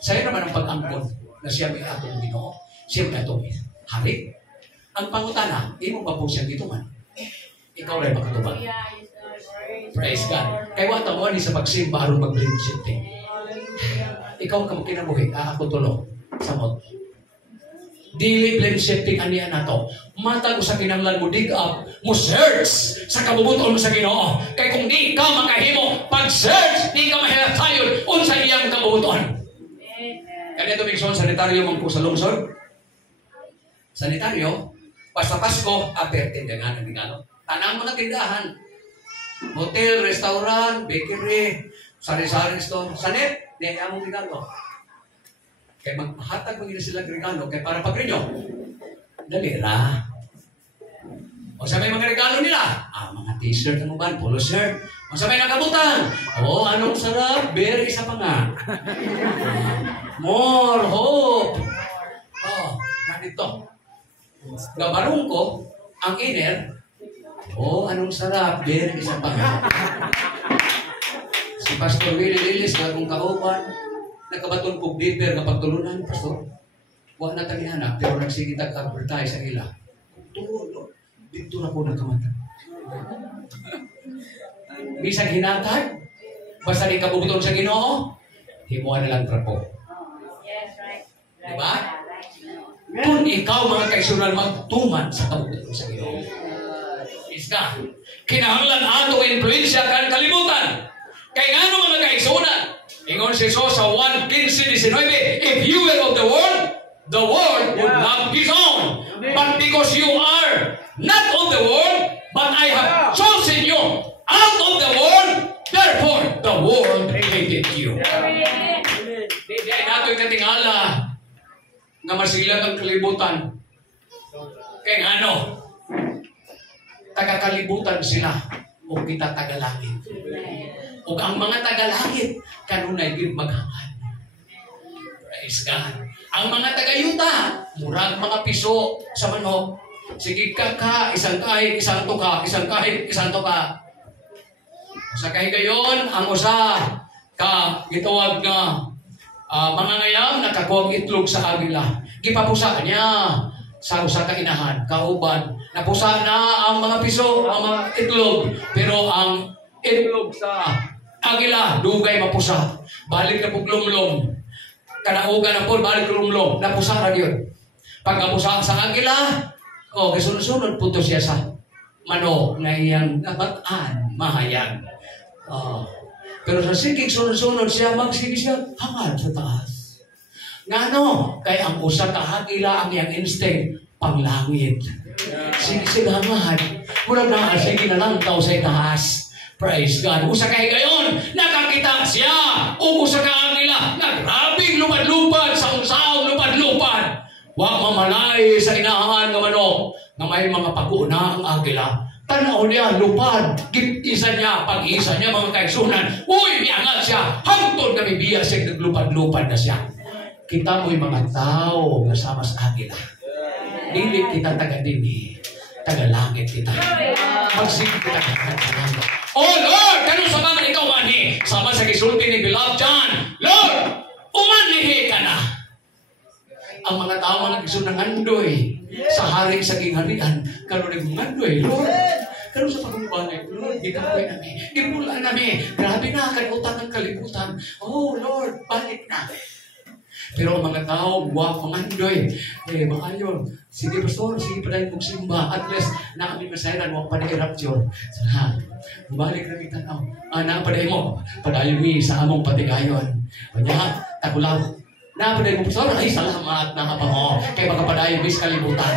Sa'yo naman ang pag-angkon na siya may atong Ginoo, siya may atong hari. Ang pangutana, imo ba po siya dito man? Ikaw rin makatubag. Praise God. Kaya wata mo ni sa pagsimba aron mag-blame shifting. Ikaw ka kinabuhi, ako tulo sa mod. Dili blame shifting aniya na to. Matag sa kinahanglan mo dig up, mo search sa kabubuton mo sa Ginoo. Kay kung di ka makahimo, pag-search, di ka mahilatayon unsa iyang kabubuton. Kaya ito migson sanitaryo mong po sa lungsod. Sanitaryo, basta Pasko, aperte nga ng Tingalo. Tanang mga tindahan. Hotel, restaurant, bakery, sari-sari store. Sanit, niya mong regalo. Kaya maghatag mo sila regalo. Kaya para pag-rinyo, dalira. O sa may mga regalo nila, mga t-shirt ang uban, polo shirt. O sa may nakabutan, anong sarap, beer, isa pa nga. More hope. Ganito. Gabarong ko, ang inner, anong sarap, beer, isa pa nga. Si Pastor Willie Lilis, na kung kauban, nakabaton po beer na pagtulunan, Pastor. Huwag na tangihana, pero nagsigitag advertise sa ila. Tulog, dito na po nakamata. Bisang hinatag, basta di kabubuton sa Ginoo, himuan na lang trapo. Diba? Kung ikaw mga kaisunan magtuman sa kabubuton sa Ginoo. Isda, kinahanglan ato influensya kan kalibutan. Kaya nga no mga kaisunan, ingon si Jesus sa 1:15-19, if you were of the world would love his own. But because you are not of the world, but I have chosen you out of the world, therefore the world hated you. Di nato ikatingala nga masilang ang kalibutan. Kaya nga no, taga-kalibutan sila o kita tagalangit. O ang mga tagalangit, kanunay din maghangad. Praise God. Ang mga tagayuta, murag mga piso sa manok. Sige ka, isang kahit, isang tuka, isang kahit, isang tuka. Sa kahigayon, ang usa ka gitawag na mga ngayam nakakuha itlog sa agila. Gipapusa niya sa usa ka inahan, kauban. Napusa na ang mga piso, ang mga itlog. Pero ang itlog sa agila, dugay mapusa. Balik na puglumlom. Kanaugan na po, balik lumlom. Napusa na yun. Pag napusa sa agila, kasunod-sunod punto siya sa manok na iyang nabataan, mahayag. Pero sa sigig sunod-sunod siya, magsige siya, hangad sa taas. Nga no, kaya ang usa ka agila ang iyang instinct, panglangit. Sige siya hangad. Mula na, sige na lang tao sa itaas. Praise God. Usa kay gayon, nakakita siya. Usa ka agila, nagrabing lupad-lupad, sa unsaong lupad-lupad. Huwag mamalay sa inahan ng manok na may mga paguna ang agila. Tanaw niya, lupad. Isa niya, pag-isa niya, mga kaigsunan. Uy, miangat siya. Hangtod kami biya siya, naglupad-lupad na siya. Kita mo'y mga tao na sama sa agila. Dili kita taga-dini. Taga-langit kita. Magsige kita taga-langit. Oh Lord, kano sa mga ikaw manhi? Sama sa gisulti ni Beloved John, Lord, umanhi ka na. Ang mga tao nga nagsunangandoy sa haring sa gingharian, kano nagmandoy, Lord, kano sa pagkumbalik, Lord, ginapoy namin, gimula namin, grabe na, kalimutan ng kalimutan. Oh Lord, balik na. Pero ang mga tao, mangandoy, maayon, sige pastor, sige pa dahil magsimba, at least na kami masayran, huwag pa na-rapture. Bumalik na kita na, napaday mo, padayon mi sa among patigayon. Kanya, takulaw, napaday mo, pastor, ay salamat, nakapamo, kaya makapadayon mi sa kalimutan.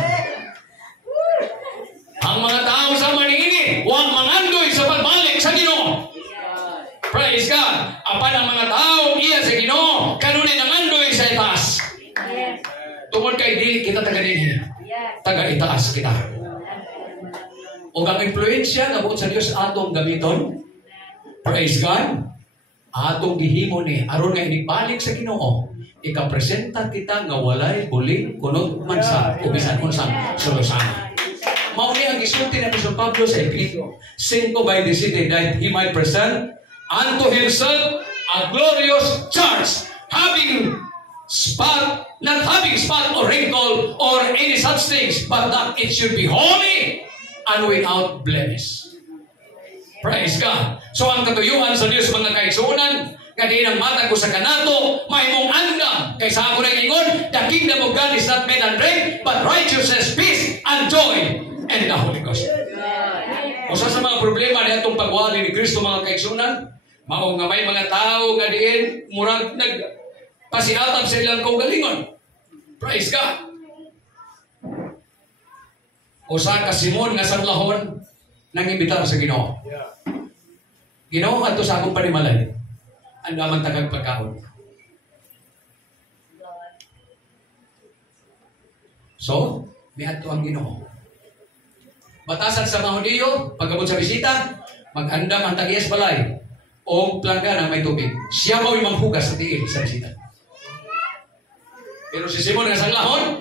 Ang mga tao sa maningini, huwag mangandoy sa pagbalik sa Ginoo. Praise God. Apan ang mga tao, iya sa Ginoo, kanunin ang andoy sa itaas. Tungod kay di kita taga-dinhi. Taga-itaas kita. O ang influensya na buot sa Dios atong gamiton. Praise God. Atong gihimo ni aron nga inibalik sa Ginoo. Ikapresenta kita nga walay bulig kunod man sa ubisan unsang solusyon. Mauni ang gisulti ni Apostol Pablo sa Efeso 5 by 17 that he might present unto himself a glorious church, not having spot or wrinkle or any such things, but that it should be holy and without blemish. Praise God. So ang katuyuan sa Diyos mga kaigsuunan, nga di nang matag ko sa kanato, may mong andam, kaysa ako na ingon, the kingdom of God is not made and drink, but righteousness, peace, and joy, and the Holy Ghost. Usa sa mga problema na itong pagwali ni Kristo mga kaigsuunan, mao nga may mga tao nga diin murag nagpasiatap sa ilang kaugalingon. Praise God. Usa ka Simon nga sanglahon nang imbitar sa Ginoo. Ginoo adto sa akong panimalay. Ang damang tagag pagkaon. So, may adto ang Ginoo. Batasan sa mga Hudiyo, pagabot sa bisita, mag-andam ang tagiyas balay o planggana may tubig. Siya ba yung manghugas sa tiil sa bisita? Pero si Simon nga sanglahon,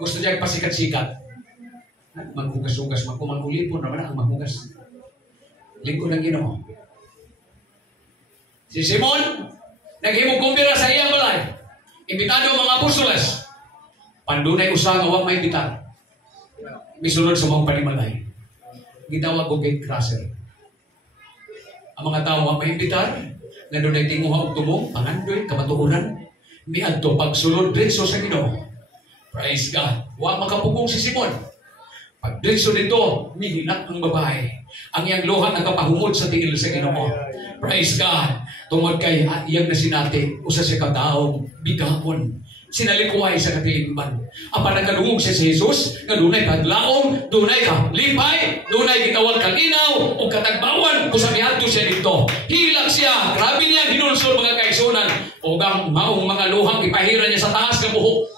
gusto niya pasikat-sikat. Maghugas-hugas, magkumangulipon naman ang maghugas. Lingkod ng Ginoo. Si Simon, naghimong kumpira sa iyang balay. Imbitado ang mga apostoles. Pandunay usa nga wag may imbitar. Misunod sa mga panimalay. Gitawag ko gate crusher. Ang mga tao ang maimbitar, na doon ay tinguha og tumong, pangandoy, kamatuuran, miadto pagsulod diretso sa Ginoo. Praise God. Wa makapugong si Simon. Pag diretso dito, mihinak ang babae. Ang iyang luha nagkapahumod sa tiil sa Ginoo. Praise God. Tungod kay iyang nasinati, usa siya kataong bigahon. Sinalikuay sa katilingban. Apan nagkalungog siya sa Jesus, nga dunay kadlaom, dunay kalipay, dunay gitawag kalinaw, o katagbawan, kusabihanto siya dito. Hilak siya, grabe niya ginulsol mga kaigsunan, o ang maong mga luhang ipahira niya sa taas ng buhok.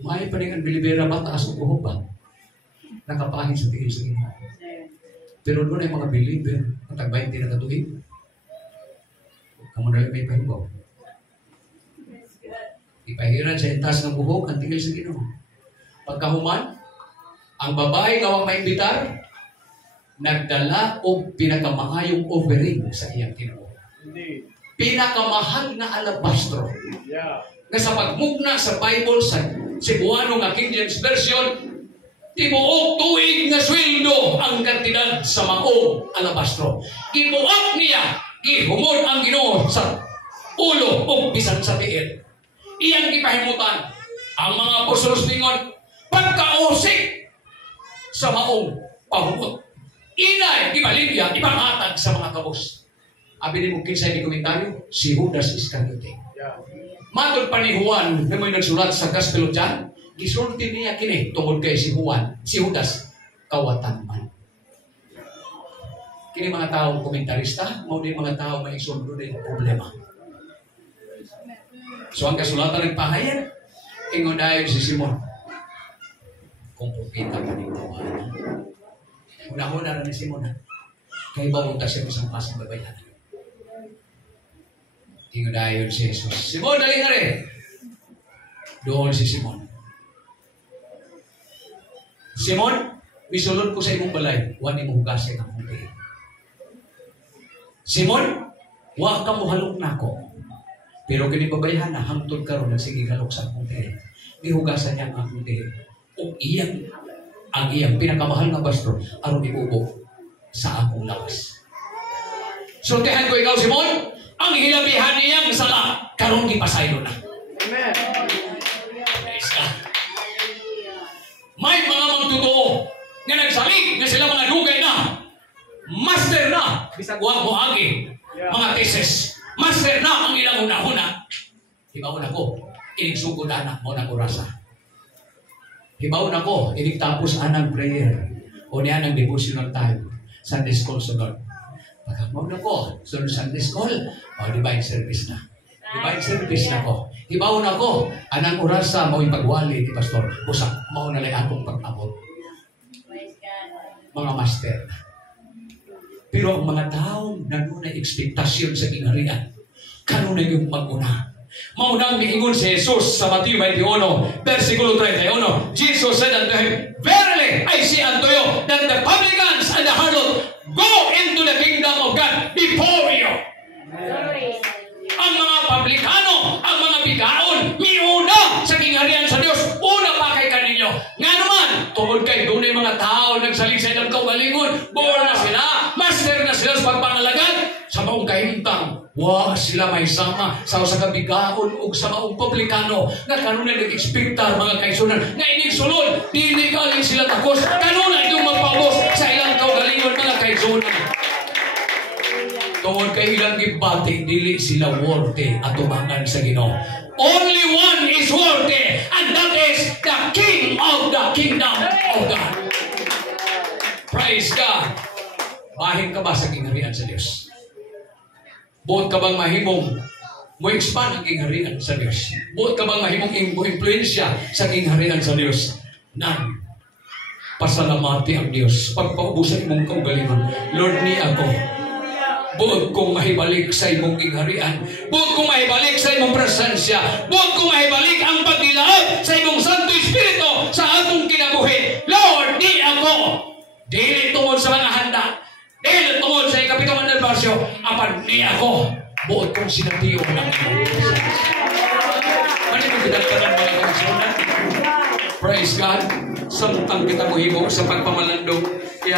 May pa rin ang bilibera ba, taas ng buhok ba? Nakapahid sa tingin sa Ginoo. Pero doon ay mga believer, matagbayin din na katuig. Kamu na may pahibaw. Ipahiran sa intas ng buhok, ang tingil sa Ginoo. Pagkahuman, ang babae nga wang maimbitar, nagdala o pinakamaayong offering sa iyang Ginoo. Pinakamahal na alabastro. Nga sa pagmugna sa Bible, sa Cebuano nga King James Version, tibuok tuig nga sweldo ang kantidad sa maong alabastro. Ibuok niya, ihumod ang Ginoo sa ulo o bisan sa tiil. Iyang ipahimutan ang mga apostolos ningon pagkausik sa maong pahumot. Inay, ibalibya, ipangatag sa mga kabos. Abi ni mungkin sa ini komentaryo, si Judas Iscariote. Matod pa ni Juan na may nagsulat sa Gospel of John, gisulti niya kini tungod kay si Juan, si Judas, kawatan man. Kini mga tao komentarista, mo din mga tao may isuldo din problema. So ang kasulatan nagpahayag, ingon dayon si Simon. Kung propeta ka ng tawanan. Una-una na ni Simon ha. Kaya bawunta siya isang pasang babayanan. Ingon dayon si Jesus. Simon, dali nga rin. Doon si Simon. Simon, Misulod ko sa imong balay, wa nimo hugasan ang akong tiil. Simon, wa ka mo halok nako. Pero kini babayhan na hangtod karon nagsige halok sa akong tiil. Gihugasan niya ang akong tiil. O ang iyang pinakamahal na pastor aron ibubo sa akong lawas. Sultihan ko ikaw, Simon, ang hilabihan niyang sala karon gipasaylo na. Amen. Praise God. May mga magtotoo nga nagsalig na sila mga dugay na, master na, wa mo agi, mga thesis, master na ang ilang una-una. Hibaw na ko, inigsugod anak mo na kurasa. Hibaw na ko, inigtapos anang prayer, o niya ng devotional time, Sunday school sunod. Pagkamaw na ko, sunod Sunday school, o divine service na. Divine service na ko. Hibaw na ko, anang orasa mo ipagwali ni Pastor. Busak, mao na lang akong pag-abot. Mga master. Pero ang mga taong nanunay ekspektasyon sa kingharian, kanunay yung mag-una. Maunang niingon si Jesus sa Matthew 21, versikulo 31. Jesus said unto him, Verily, I say unto you, that the publicans and the harlot go into the kingdom of God before you. Ang mga publikano, ang mga bigaon, miuna sa kingharian sa Diyos, una pa kay kaninyo. Nga naman, tungod kay doon yung mga tao nagsaliksay ng kaugalingon, born na sila, master na sila sa pagpangalagad, sa maong kahimtang, wa sila may sama sa kabigaon o sa maong publikano na kanunay nag-expectar mga kaisunan nga ining sulod, dili galing sila takos, kanunay yung magpabos sa ilang kaugalingon mga kaisunan. Tungod kay ilang gibati, dili sila worthy at tumangan sa Ginoo. Only one is worthy, and that is the King of the Kingdom of God. Praise God. Bahin ka ba sa kingharian sa Diyos? Buot ka bang mahimong mo expand ang kingharian sa Diyos? Buot ka bang mahimong influensya sa kingharian sa Diyos? None. Pasalamati ang Diyos. Pagpaubusan mong kaugalingon, Lord, ni ako, buot kong mahibalik sa imong kingharian. Buot kong mahibalik sa imong presensya. Buot kong mahibalik ang pagdilaot sa imong Santo Espiritu sa atong kinabuhi. Lord, di ako. Dili tungod sa mga handa. Dili tungod sa ikapitong anibersaryo. Apan di ako. Buot kong sinatiyo ng imong presensya. Manito kidagtanan mga kaisunan. Praise God. Samtang kita muhimo sa pagpamalandong